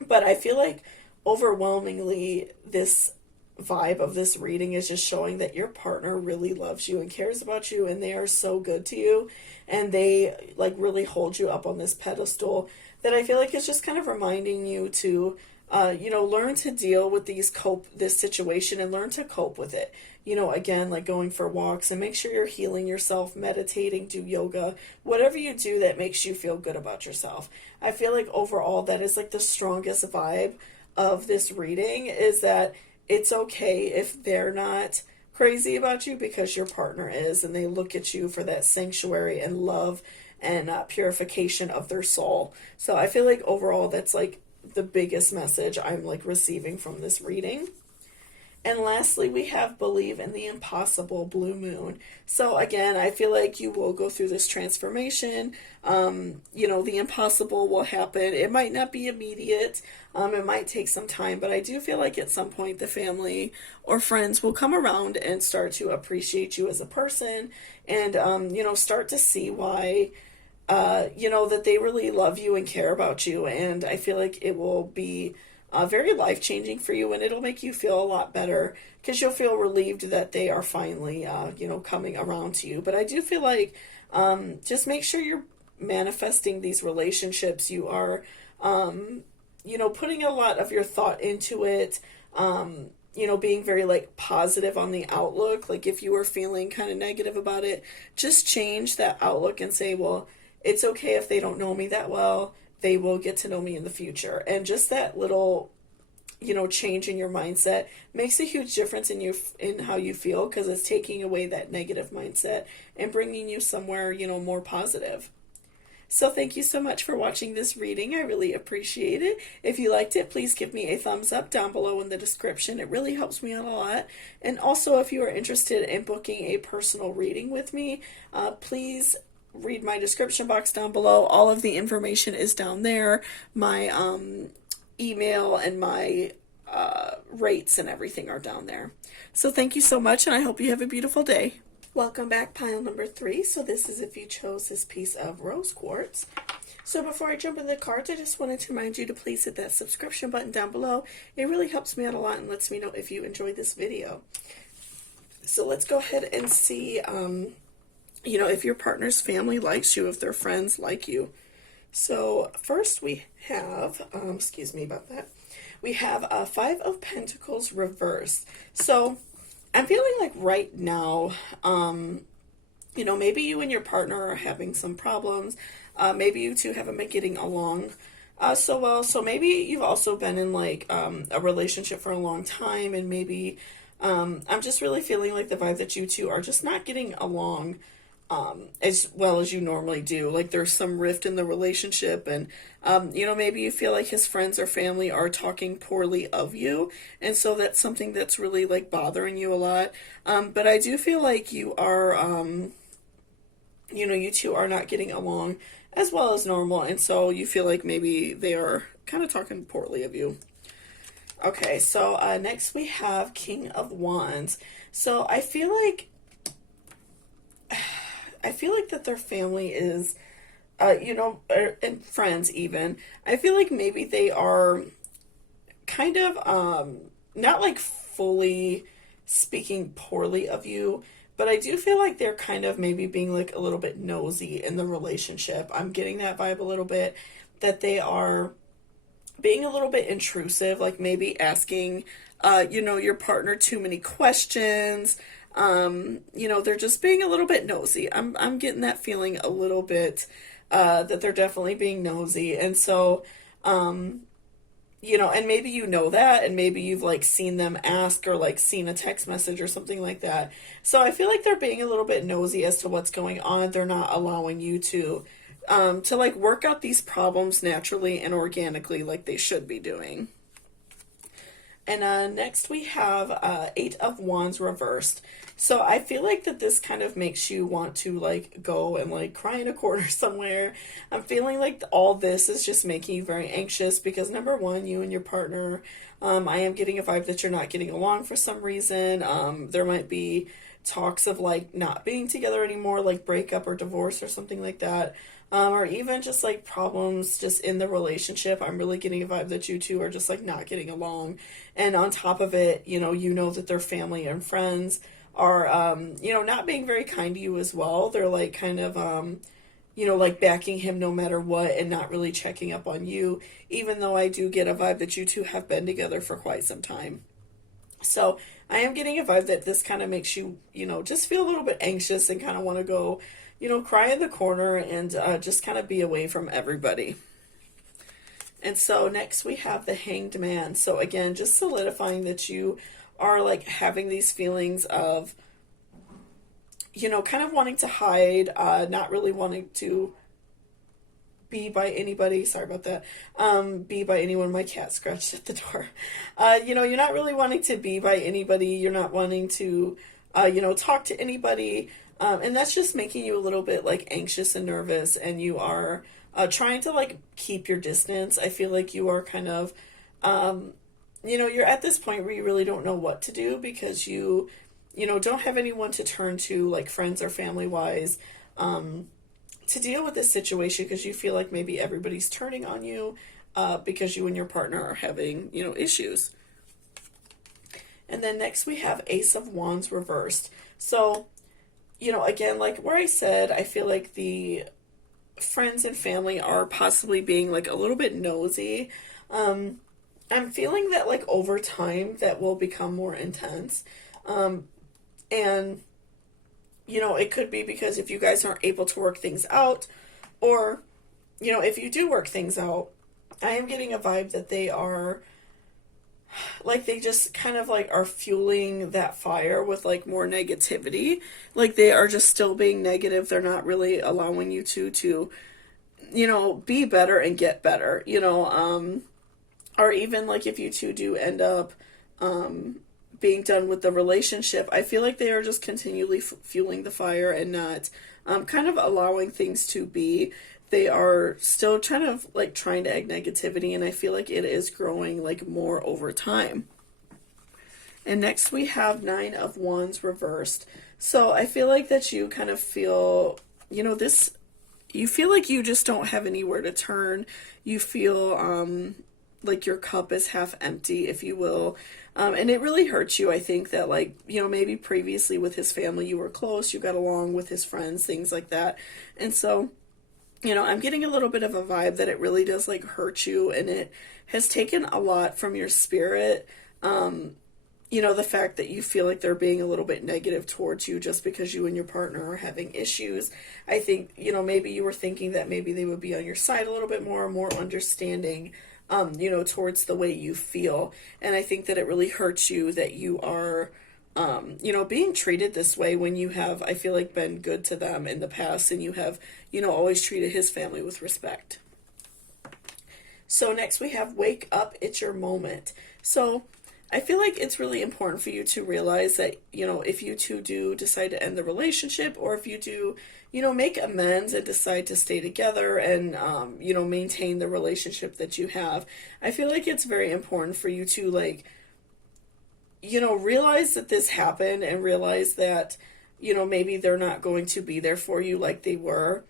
But I feel like overwhelmingly this vibe of this reading is just showing that your partner really loves you and cares about you, and they are so good to you, and they like really hold you up on this pedestal that I feel like is just kind of reminding you to learn to deal with this situation and learn to cope with it. Again, like going for walks and make sure you're healing yourself, meditating, do yoga, whatever you do that makes you feel good about yourself. I feel like overall that is like the strongest vibe of this reading, is that it's okay if they're not crazy about you, because your partner is, and they look at you for that sanctuary and love and purification of their soul. So I feel like overall that's like the biggest message I'm like receiving from this reading. And lastly, we have Believe in the Impossible, Blue Moon. So again, I feel like you will go through this transformation. The impossible will happen. It might not be immediate. It might take some time, but I do feel like at some point the family or friends will come around and start to appreciate you as a person, and, start to see why that they really love you and care about you. And I feel like it will be very life-changing for you, and it'll make you feel a lot better because you'll feel relieved that they are finally, coming around to you. But I do feel like just make sure you're manifesting these relationships. You are, putting a lot of your thought into it, being very like positive on the outlook. Like if you were feeling kind of negative about it, just change that outlook and say, well, it's okay if they don't know me that well. They will get to know me in the future. And just that little, change in your mindset makes a huge difference in how you feel, because it's taking away that negative mindset and bringing you somewhere, more positive. So thank you so much for watching this reading. I really appreciate it. If you liked it, please give me a thumbs up down below in the description. It really helps me out a lot. And also, if you are interested in booking a personal reading with me, please read my description box down below. All of the information is down there. My email and my rates and everything are down there. So thank you so much, and I hope you have a beautiful day. Welcome back, pile number 3. So this is if you chose this piece of rose quartz. So before I jump into the cards, I just wanted to remind you to please hit that subscription button down below. It really helps me out a lot and lets me know if you enjoyed this video. So let's go ahead and see, if your partner's family likes you, if their friends like you. So first we have, excuse me about that, we have a 5 of Pentacles reversed. So I'm feeling like right now, maybe you and your partner are having some problems. Maybe you two haven't been getting along so well. So maybe you've also been in like a relationship for a long time, and maybe I'm just really feeling like the vibe that you two are just not getting along as well as you normally do. Like there's some rift in the relationship, and maybe you feel like his friends or family are talking poorly of you, and so that's something that's really like bothering you a lot. But I do feel like you are you two are not getting along as well as normal, and so you feel like maybe they are kind of talking poorly of you. Okay, so next we have King of Wands. So I feel like that their family is, and friends even, I feel like maybe they are kind of, not like fully speaking poorly of you, but I do feel like they're kind of maybe being like a little bit nosy in the relationship. I'm getting that vibe a little bit, that they are being a little bit intrusive, like maybe asking, your partner too many questions. They're just being a little bit nosy. I'm getting that feeling a little bit, that they're definitely being nosy. And so, and maybe you know that, and maybe you've like seen them ask, or like seen a text message or something like that. So I feel like they're being a little bit nosy as to what's going on. They're not allowing you to like work out these problems naturally and organically like they should be doing. And next we have 8 of Wands reversed. So I feel like that this kind of makes you want to like go and like cry in a corner somewhere. I'm feeling like all this is just making you very anxious because number one, you and your partner, I am getting a vibe that you're not getting along for some reason. There might be talks of like not being together anymore, like breakup or divorce or something like that. Or even just like problems just in the relationship. I'm really getting a vibe that you two are just like not getting along. And on top of it, that their family and friends are, not being very kind to you as well. They're like kind of, like backing him no matter what and not really checking up on you, even though I do get a vibe that you two have been together for quite some time. So I am getting a vibe that this kind of makes you, just feel a little bit anxious and kind of want to go, cry in the corner and just kind of be away from everybody. And so next we have the Hanged Man. So again, just solidifying that you are like having these feelings of, kind of wanting to hide, not really wanting to be by anybody. Sorry about that. Be by anyone. My cat scratched at the door. You're not really wanting to be by anybody. You're not wanting to, talk to anybody. And that's just making you a little bit like anxious and nervous, and you are trying to like keep your distance. I feel like you are kind of, you're at this point where you really don't know what to do because you don't have anyone to turn to, like friends or family wise, to deal with this situation because you feel like maybe everybody's turning on you because you and your partner are having, issues. And then next we have Ace of Wands reversed. So, again, like where I said, I feel like the friends and family are possibly being like a little bit nosy. I'm feeling that like over time that will become more intense. And, it could be because if you guys aren't able to work things out, or, if you do work things out, I am getting a vibe that they are like they just kind of like are fueling that fire with like more negativity. Like they are just still being negative. They're not really allowing you to be better and get better, or even like if you two do end up being done with the relationship, I feel like they are just continually fueling the fire and not kind of allowing things to be. They are still trying to add negativity, and I feel like it is growing like more over time. And next we have Nine of Wands reversed. So I feel like that you kind of feel, you feel like you just don't have anywhere to turn. You feel like your cup is half empty, if you will. And it really hurts you, I think, that like, maybe previously with his family you were close, you got along with his friends, things like that. And so, I'm getting a little bit of a vibe that it really does like hurt you, and it has taken a lot from your spirit. The fact that you feel like they're being a little bit negative towards you just because you and your partner are having issues. I think, maybe you were thinking that maybe they would be on your side a little bit more understanding, towards the way you feel. And I think that it really hurts you that you are, being treated this way when you have, I feel like, been good to them in the past, and you have, always treated his family with respect. So next we have wake up, it's your moment. So I feel like it's really important for you to realize that, if you two do decide to end the relationship, or if you do, make amends and decide to stay together and, maintain the relationship that you have, I feel like it's very important for you to, like, realize that this happened, and realize that, maybe they're not going to be there for you like they were.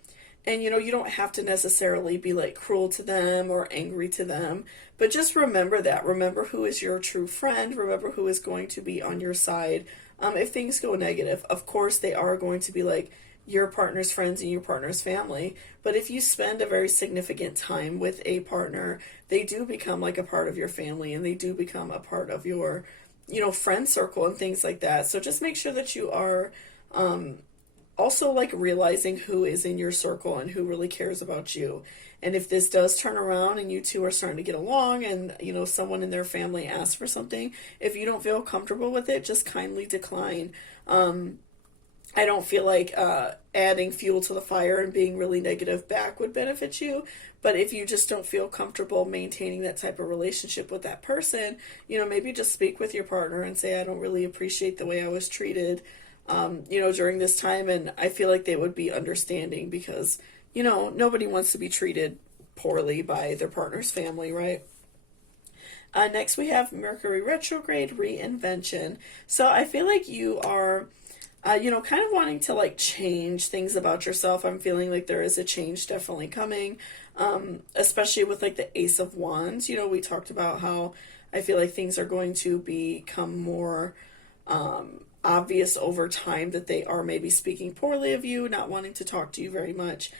And, you don't have to necessarily be like cruel to them or angry to them, but just remember that. Remember who is your true friend. Remember who is going to be on your side. If things go negative, of course, they are going to be like your partner's friends and your partner's family. But if you spend a very significant time with a partner, they do become like a part of your family, and they do become a part of your, friend circle and things like that. So just make sure that you are, also like realizing who is in your circle and who really cares about you. And if this does turn around and you two are starting to get along, and someone in their family asks for something, if you don't feel comfortable with it, just kindly decline. I don't feel like adding fuel to the fire and being really negative back would benefit you. But if you just don't feel comfortable maintaining that type of relationship with that person, maybe just speak with your partner and say, I don't really appreciate the way I was treated during this time. And I feel like they would be understanding, because, nobody wants to be treated poorly by their partner's family, right? Next, we have Mercury retrograde reinvention. So I feel like you are, kind of wanting to like change things about yourself. I'm feeling like there is a change definitely coming, especially with like the Ace of Wands. We talked about how I feel like things are going to become more, obvious over time that they are maybe speaking poorly of you, not wanting to talk to you very much.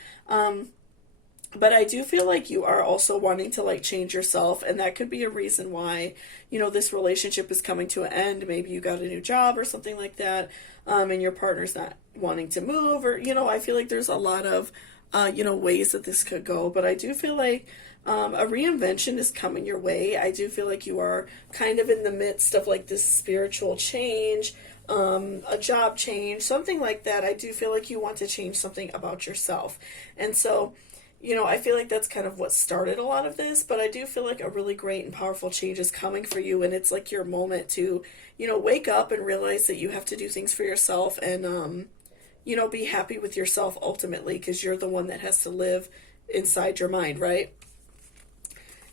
But I do feel like you are also wanting to like change yourself, and that could be a reason why, this relationship is coming to an end. Maybe you got a new job or something like that, and your partner's not wanting to move, or, I feel like there's a lot of, ways that this could go. But I do feel like a reinvention is coming your way. I do feel like you are kind of in the midst of like this spiritual change, a job change, something like that. I do feel like you want to change something about yourself. And so, I feel like that's kind of what started a lot of this, but I do feel like a really great and powerful change is coming for you. And it's like your moment to, wake up and realize that you have to do things for yourself, and, be happy with yourself ultimately, because you're the one that has to live inside your mind, right?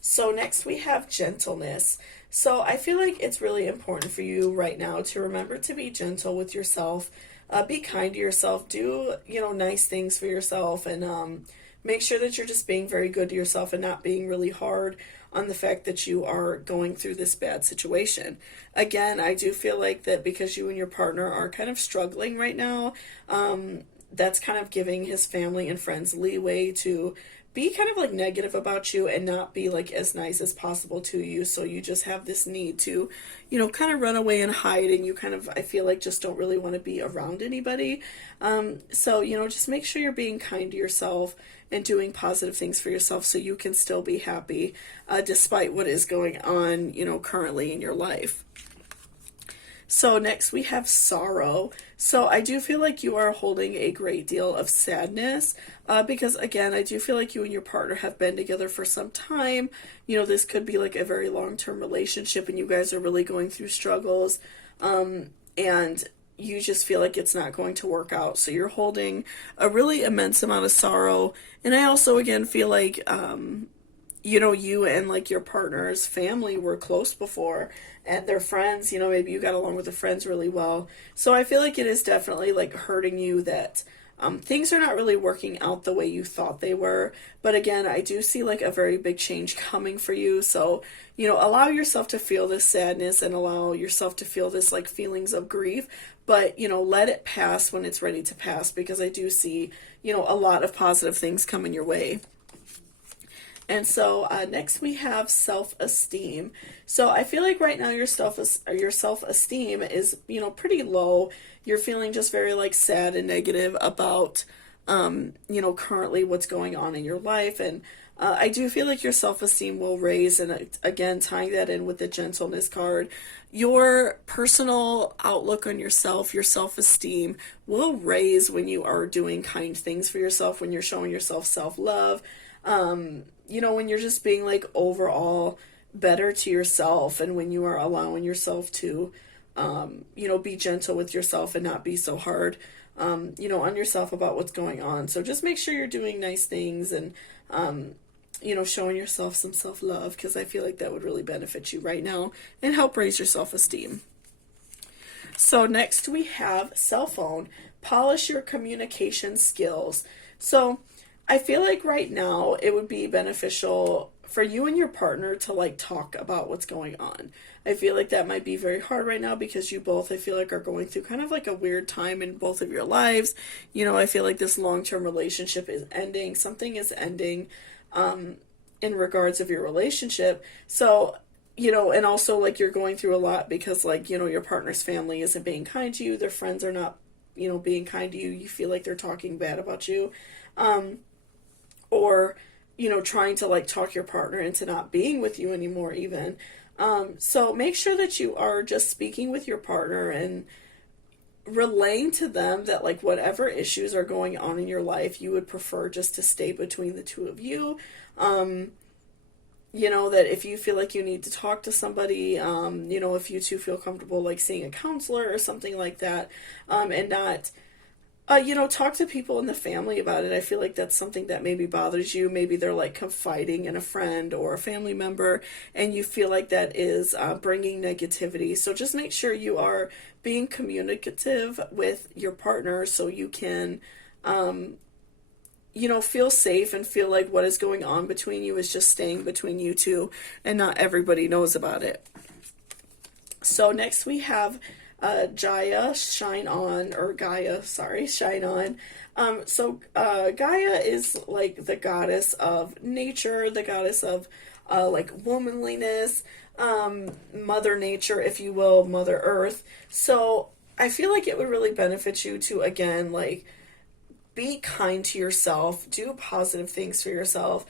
So next we have gentleness. So I feel like it's really important for you right now to remember to be gentle with yourself, be kind to yourself, do, nice things for yourself, and make sure that you're just being very good to yourself and not being really hard on the fact that you are going through this bad situation. Again, I do feel like that because you and your partner are kind of struggling right now, that's kind of giving his family and friends leeway to be kind of like negative about you and not be like as nice as possible to you. So you just have this need to, kind of run away and hide, and you kind of, I feel like, just don't really want to be around anybody. So, just make sure you're being kind to yourself and doing positive things for yourself so you can still be happy, despite what is going on, currently in your life. So next we have sorrow. So I do feel like you are holding a great deal of sadness, because again, I do feel like you and your partner have been together for some time. This could be like a very long-term relationship, and you guys are really going through struggles, and you just feel like it's not going to work out. So you're holding a really immense amount of sorrow. And I also, again, feel like, you and like your partner's family were close before, and their friends, maybe you got along with the friends really well. So I feel like it is definitely like hurting you that things are not really working out the way you thought they were. But again, I do see like a very big change coming for you. So, allow yourself to feel this sadness and allow yourself to feel this like feelings of grief. But, let it pass when it's ready to pass, because I do see, a lot of positive things coming your way. And so next we have self-esteem. So I feel like right now your self-esteem is, pretty low. You're feeling just very like sad and negative about, currently what's going on in your life. And I do feel like your self-esteem will raise. And again, tying that in with the gentleness card, your personal outlook on yourself, your self-esteem will raise when you are doing kind things for yourself, when you're showing yourself self-love. When you're just being like overall better to yourself, and when you are allowing yourself to, be gentle with yourself and not be so hard, on yourself about what's going on. So just make sure you're doing nice things and, showing yourself some self-love, because I feel like that would really benefit you right now and help raise your self-esteem. So next we have cell phone. Polish your communication skills. So I feel like right now it would be beneficial for you and your partner to like talk about what's going on. I feel like that might be very hard right now because you both, I feel like, are going through kind of like a weird time in both of your lives. I feel like this long-term relationship is ending. Something is ending in regards of your relationship. So, and also like you're going through a lot because like, your partner's family isn't being kind to you. Their friends are not, being kind to you. You feel like they're talking bad about you. Or, trying to like talk your partner into not being with you anymore even. So make sure that you are just speaking with your partner and relaying to them that like whatever issues are going on in your life, you would prefer just to stay between the two of you. That if you feel like you need to talk to somebody, if you two feel comfortable like seeing a counselor or something like that, and not talk to people in the family about it. I feel like that's something that maybe bothers you. Maybe they're like confiding in a friend or a family member, and you feel like that is bringing negativity. So just make sure you are being communicative with your partner so you can, feel safe and feel like what is going on between you is just staying between you two and not everybody knows about it. So next we have Gaia, shine on. Gaia is like the goddess of nature, the goddess of like womanliness, Mother Nature, if you will, Mother Earth. So I feel like it would really benefit you to, again, like be kind to yourself, do positive things for yourself,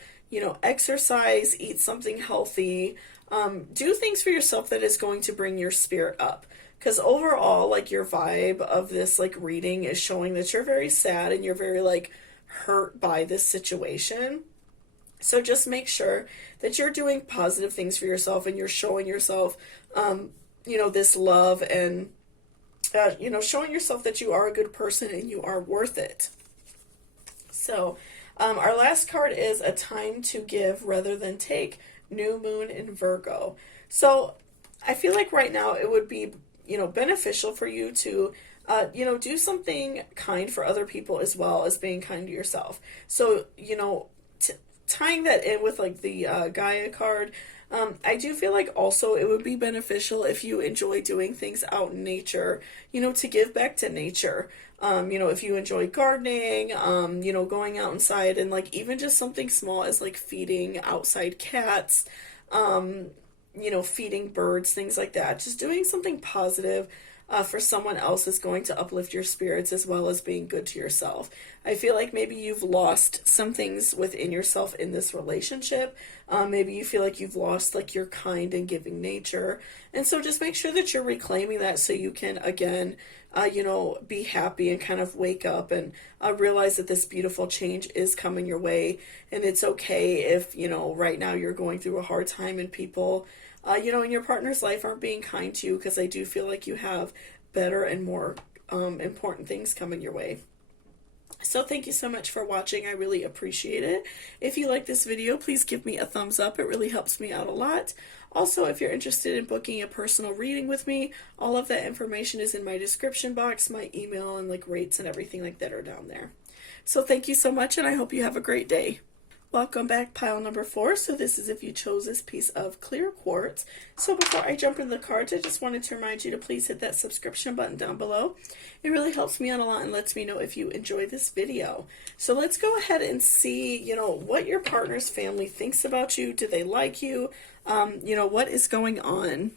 exercise, eat something healthy, do things for yourself that is going to bring your spirit up. Because overall, like, your vibe of this, like, reading is showing that you're very sad and you're very, like, hurt by this situation. So just make sure that you're doing positive things for yourself and you're showing yourself, this love and, showing yourself that you are a good person and you are worth it. So our last card is a time to give rather than take, new moon in Virgo. So I feel like right now it would be beneficial for you to, do something kind for other people as well as being kind to yourself. So, tying that in with like the Gaia card, I do feel like also it would be beneficial if you enjoy doing things out in nature, to give back to nature. If you enjoy gardening, going out inside and like even just something small as like feeding outside cats, feeding birds, things like that. Just doing something positive for someone else is going to uplift your spirits as well as being good to yourself. I feel like maybe you've lost some things within yourself in this relationship. Maybe you feel like you've lost like your kind and giving nature. And so just make sure that you're reclaiming that so you can, again, be happy and kind of wake up and realize that this beautiful change is coming your way. And it's okay if, right now you're going through a hard time and people, in your partner's life aren't being kind to you, because I do feel like you have better and more important things coming your way. So thank you so much for watching. I really appreciate it. If you like this video, please give me a thumbs up. It really helps me out a lot. Also, if you're interested in booking a personal reading with me, all of that information is in my description box. My email and like rates and everything like that are down there. So thank you so much, and I hope you have a great day. Welcome back, pile number 4. So this is if you chose this piece of clear quartz. So before I jump into the cards, I just wanted to remind you to please hit that subscription button down below. It really helps me out a lot and lets me know if you enjoy this video. So let's go ahead and see, what your partner's family thinks about you. Do they like you? What is going on?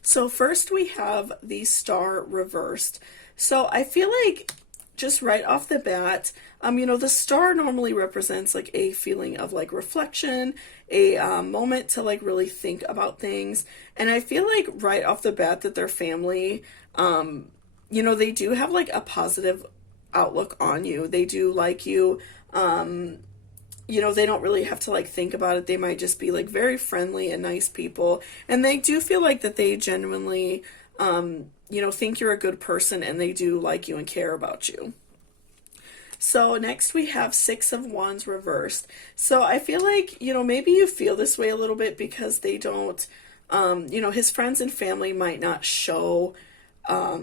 So first we have the Star reversed. So I feel like just right off the bat, the star normally represents like a feeling of like reflection, a moment to like really think about things. And I feel like right off the bat that their family, they do have like a positive outlook on you. They do like you. They don't really have to like think about it. They might just be like very friendly and nice people. And they do feel like that they genuinely, think you're a good person, and they do like you and care about you. So next we have 6 of Wands reversed. So I feel like, maybe you feel this way a little bit because they don't, his friends and family might not show how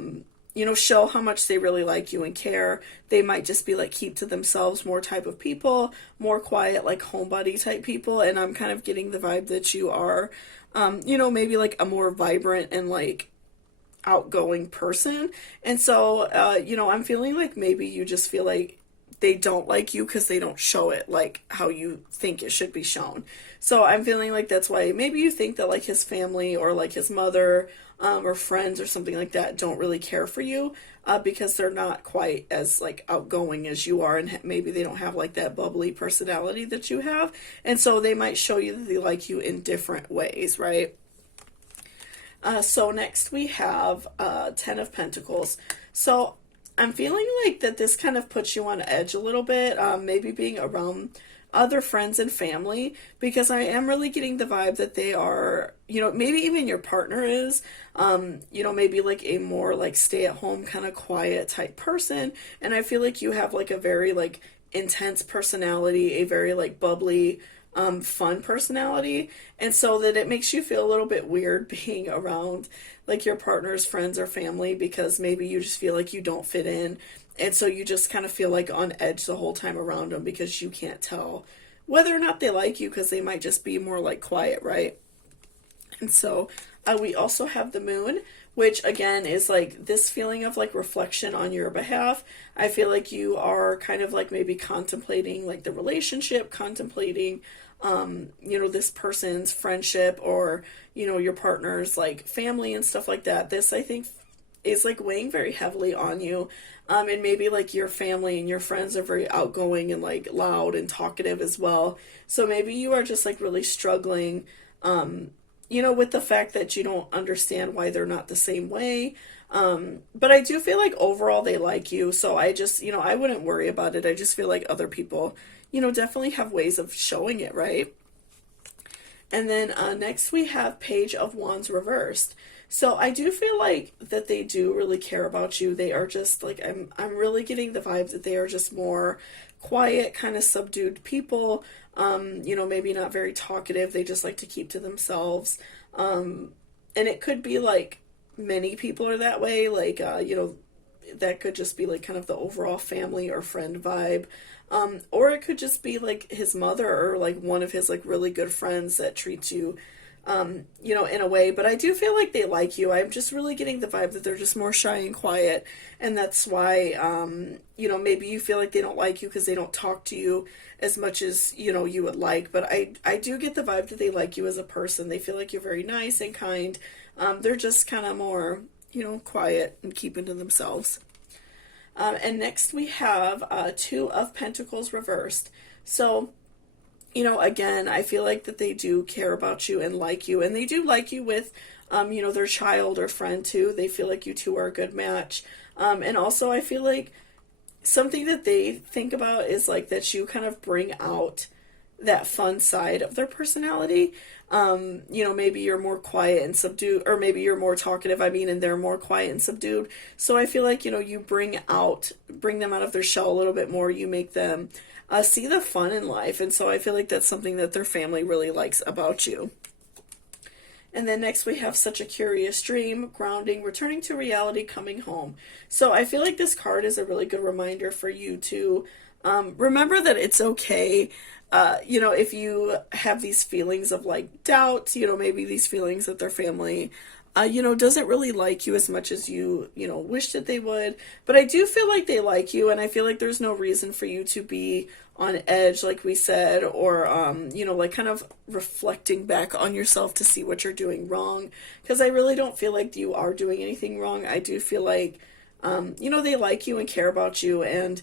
much they really like you and care. They might just be like keep to themselves more type of people, more quiet, like homebody type people. And I'm kind of getting the vibe that you are, maybe like a more vibrant and like outgoing person. And so, I'm feeling like maybe you just feel like they don't like you because they don't show it like how you think it should be shown. So I'm feeling like that's why maybe you think that like his family or like his mother or friends or something like that don't really care for you because they're not quite as like outgoing as you are, and maybe they don't have like that bubbly personality that you have. And so they might show you that they like you in different ways, right? So next we have 10 of Pentacles. So I'm feeling like that this kind of puts you on edge a little bit, maybe being around other friends and family, because I am really getting the vibe that they are, maybe even your partner is, maybe like a more like stay-at-home kind of quiet type person. And I feel like you have like a very like intense personality, a very like bubbly, fun personality, and so that it makes you feel a little bit weird being around like your partner's friends or family, because maybe you just feel like you don't fit in, and so you just kind of feel like on edge the whole time around them because you can't tell whether or not they like you, because they might just be more like quiet, right? And so we also have the Moon, which again is like this feeling of like reflection on your behalf. I feel like you are kind of like maybe contemplating like the relationship, contemplating this person's friendship, or your partner's like family and stuff like that. This, I think, is like weighing very heavily on you, and maybe like your family and your friends are very outgoing and like loud and talkative as well. So maybe you are just like really struggling with the fact that you don't understand why they're not the same way. But I do feel like overall they like you. So I just, I wouldn't worry about it. I just feel like other people, definitely have ways of showing it, right? And then next we have Page of Wands reversed. So I do feel like that they do really care about you. They are just like, I'm really getting the vibe that they are just more quiet, kind of subdued people. Maybe not very talkative. They just like to keep to themselves. And it could be like many people are that way. Like, that could just be like kind of the overall family or friend vibe. Or it could just be like his mother or like one of his like really good friends that treats you, in a way. But I do feel like they like you. I'm just really getting the vibe that they're just more shy and quiet. And that's why, maybe you feel like they don't like you because they don't talk to you as much as, you would like. But I do get the vibe that they like you as a person. They feel like you're very nice and kind. They're just kind of more, quiet and keeping to themselves. And next we have 2 of Pentacles reversed. So, again, I feel like that they do care about you and like you. And they do like you with, their child or friend too. They feel like you two are a good match. And also I feel like something that they think about is like that you kind of bring out that fun side of their personality. You know, maybe you're more quiet and subdued, or maybe you're more talkative, I mean, and they're more quiet and subdued. So I feel like, you know, you bring them out of their shell a little bit more. You make them see the fun in life. And so I feel like that's something that their family really likes about you. And then next we have such a curious dream, grounding, returning to reality, coming home. So I feel like this card is a really good reminder for you to remember that it's okay. You know, if you have these feelings of like doubt, you know, maybe these feelings that their family, you know, doesn't really like you as much as you know, wish that they would. But I do feel like they like you, and I feel like there's no reason for you to be on edge, like we said, or, you know, like kind of reflecting back on yourself to see what you're doing wrong. Because I really don't feel like you are doing anything wrong. I do feel like, you know, they like you and care about you, and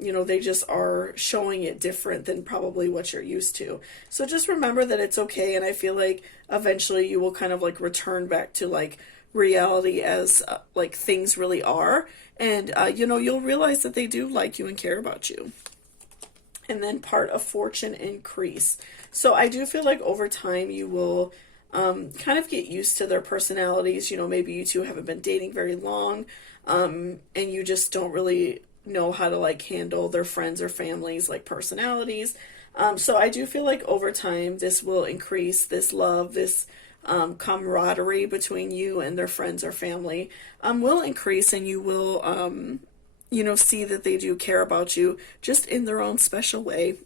you know, they just are showing it different than probably what you're used to. So just remember that it's okay, and I feel like eventually you will kind of like return back to like reality as like things really are, and you know, you'll realize that they do like you and care about you. And then part of fortune increase. So I do feel like over time you will kind of get used to their personalities. You know, maybe you two haven't been dating very long, and you just don't really know how to like handle their friends or families like personalities. So I do feel like over time this will increase, this love, this camaraderie between you and their friends or family will increase, and you will you know, see that they do care about you just in their own special way.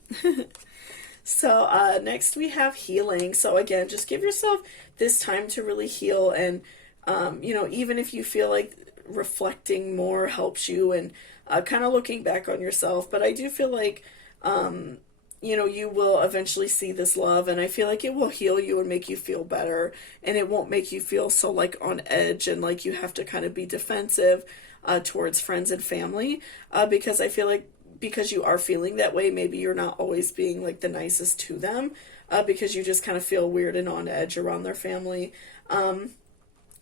So next we have healing. So again, just give yourself this time to really heal, and you know, even if you feel like reflecting more helps you, and kind of looking back on yourself. But I do feel like you know, you will eventually see this love, and I feel like it will heal you and make you feel better, and it won't make you feel so like on edge and like you have to kind of be defensive towards friends and family, because I feel like because you are feeling that way, maybe you're not always being like the nicest to them, because you just kind of feel weird and on edge around their family.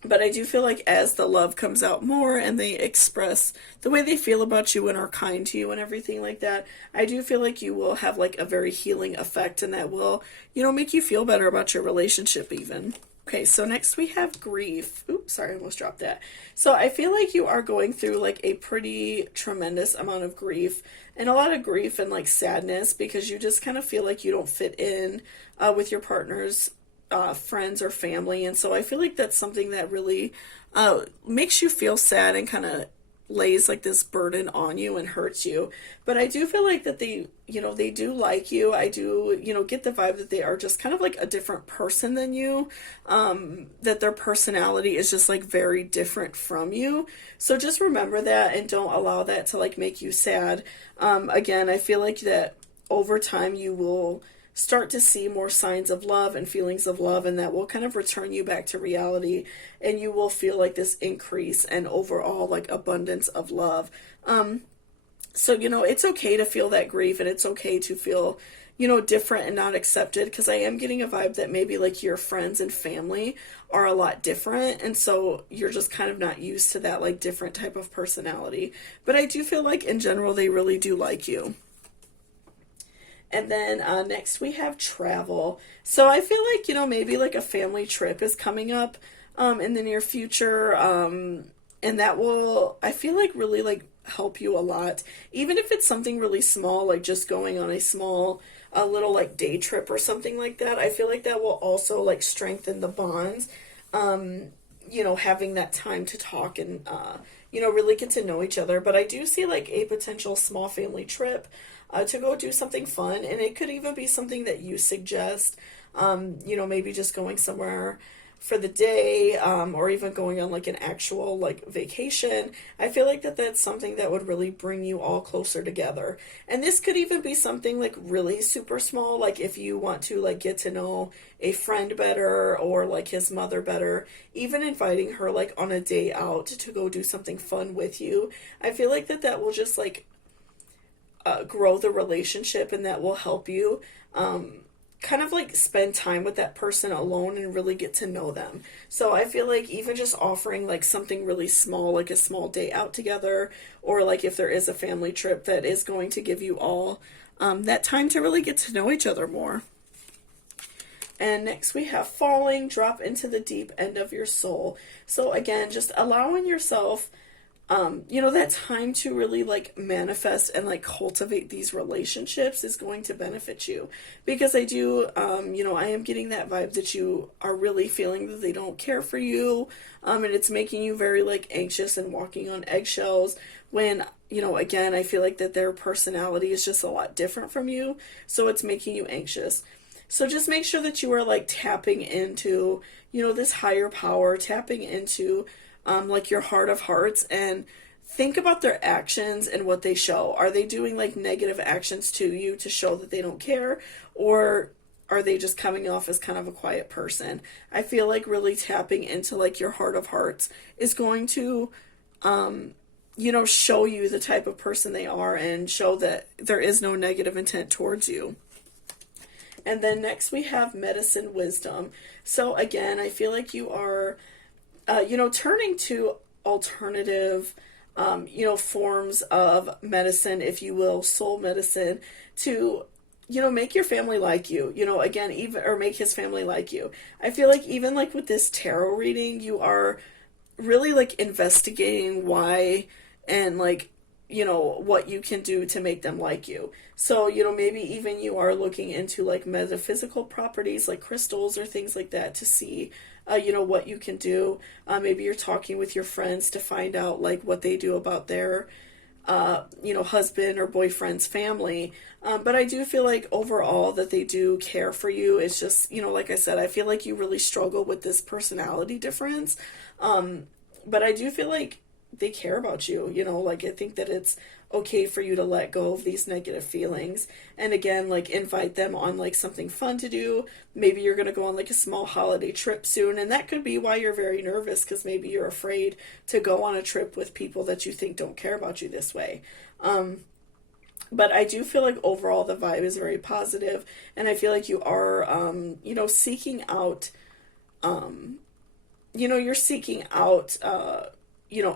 But I do feel like as the love comes out more and they express the way they feel about you and are kind to you and everything like that, I do feel like you will have like a very healing effect, and that will, you know, make you feel better about your relationship even. Okay, so next we have grief. Oops, sorry, I almost dropped that. So I feel like you are going through like a pretty tremendous amount of grief, and a lot of grief and like sadness, because you just kind of feel like you don't fit in with your partner's friends or family. And so I feel like that's something that really makes you feel sad and kind of lays like this burden on you and hurts you. But I do feel like that they, you know, they do like you. I do, you know, get the vibe that they are just kind of like a different person than you, that their personality is just like very different from you. So just remember that and don't allow that to like make you sad. Again, I feel like that over time you will start to see more signs of love and feelings of love, and that will kind of return you back to reality, and you will feel like this increase and overall like abundance of love. So, you know, it's okay to feel that grief, and it's okay to feel, you know, different and not accepted, because I am getting a vibe that maybe like your friends and family are a lot different, and so you're just kind of not used to that like different type of personality. But I do feel like in general they really do like you. And then next we have travel. So I feel like, you know, maybe like a family trip is coming up in the near future. And that will, I feel like, really like help you a lot. Even if it's something really small, like just going on a small, a little like day trip or something like that. I feel like that will also like strengthen the bonds. You know, having that time to talk and, you know, really get to know each other. But I do see like a potential small family trip to go do something fun, and it could even be something that you suggest, you know, maybe just going somewhere for the day, or even going on like an actual like vacation. I feel like that's something that would really bring you all closer together. And this could even be something like really super small, like if you want to like get to know a friend better or like his mother better, even inviting her like on a day out to go do something fun with you. I feel like that will just like grow the relationship, and that will help you kind of like spend time with that person alone and really get to know them. So I feel like even just offering like something really small, like a small day out together, or like if there is a family trip that is going to give you all that time to really get to know each other more. And next we have falling, drop into the deep end of your soul. So again, just allowing yourself, that time to really like manifest and like cultivate these relationships is going to benefit you. Because I do, I am getting that vibe that you are really feeling that they don't care for you. And it's making you very like anxious and walking on eggshells when, again, I feel like that their personality is just a lot different from you. So it's making you anxious. So just make sure that you are like tapping into, this higher power, tapping into like your heart of hearts, and think about their actions and what they show. Are they doing like negative actions to you to show that they don't care, or are they just coming off as kind of a quiet person? I feel like really tapping into like your heart of hearts is going to, show you the type of person they are and show that there is no negative intent towards you. And then next we have medicine wisdom. So again, I feel like you are, turning to alternative, forms of medicine, if you will, soul medicine, to, make your family like you, again, even, or make his family like you. I feel like even like with this tarot reading, you are really like investigating why and like, what you can do to make them like you. So, maybe even you are looking into like metaphysical properties like crystals or things like that to see, what you can do. Maybe you're talking with your friends to find out like what they do about their, husband or boyfriend's family. But I do feel like overall that they do care for you. It's just, like I said, I feel like you really struggle with this personality difference. But I do feel like they care about you, like I think that it's okay for you to let go of these negative feelings, and again, like invite them on like something fun to do. Maybe you're going to go on like a small holiday trip soon, and that could be why you're very nervous, because maybe you're afraid to go on a trip with people that you think don't care about you this way. But I do feel like overall the vibe is very positive, and I feel like you are, seeking out, you're seeking out,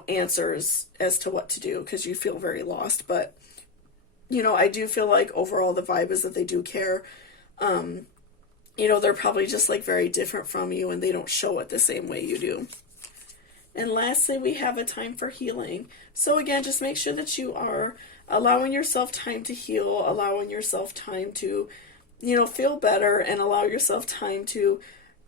answers as to what to do because you feel very lost. But, I do feel like overall the vibe is that they do care. They're probably just like very different from you and they don't show it the same way you do. And lastly, we have a time for healing. So again, just make sure that you are allowing yourself time to heal, allowing yourself time to, feel better, and allow yourself time to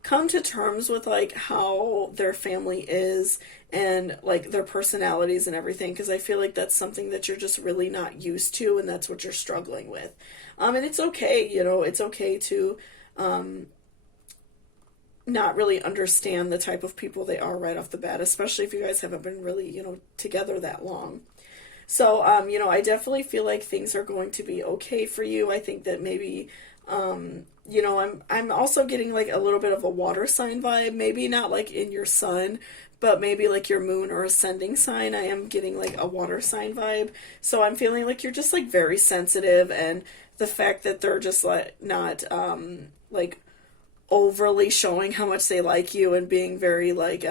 come to terms with like how their family is and like their personalities and everything, because I feel like that's something that you're just really not used to, and that's what you're struggling with. And it's okay, it's okay to not really understand the type of people they are right off the bat, especially if you guys haven't been really, together that long. So, I definitely feel like things are going to be okay for you. I think that maybe, I'm also getting like a little bit of a water sign vibe, maybe not like in your sun, but maybe like your moon or ascending sign. I am getting like a water sign vibe. So I'm feeling like you're just like very sensitive, and the fact that they're just like not, like overly showing how much they like you and being very like,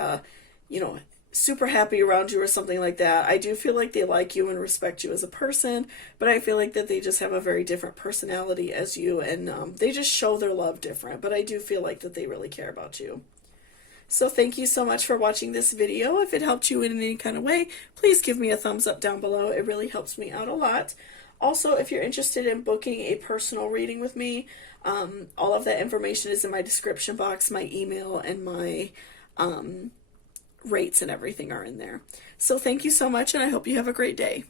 super happy around you or something like that. I do feel like they like you and respect you as a person, but I feel like that they just have a very different personality as you, and they just show their love different, but I do feel like that they really care about you. So thank you so much for watching this video. If it helped you in any kind of way, please give me a thumbs up down below. It really helps me out a lot. Also, if you're interested in booking a personal reading with me, all of that information is in my description box. My email and my rates and everything are in there. So thank you so much, and I hope you have a great day.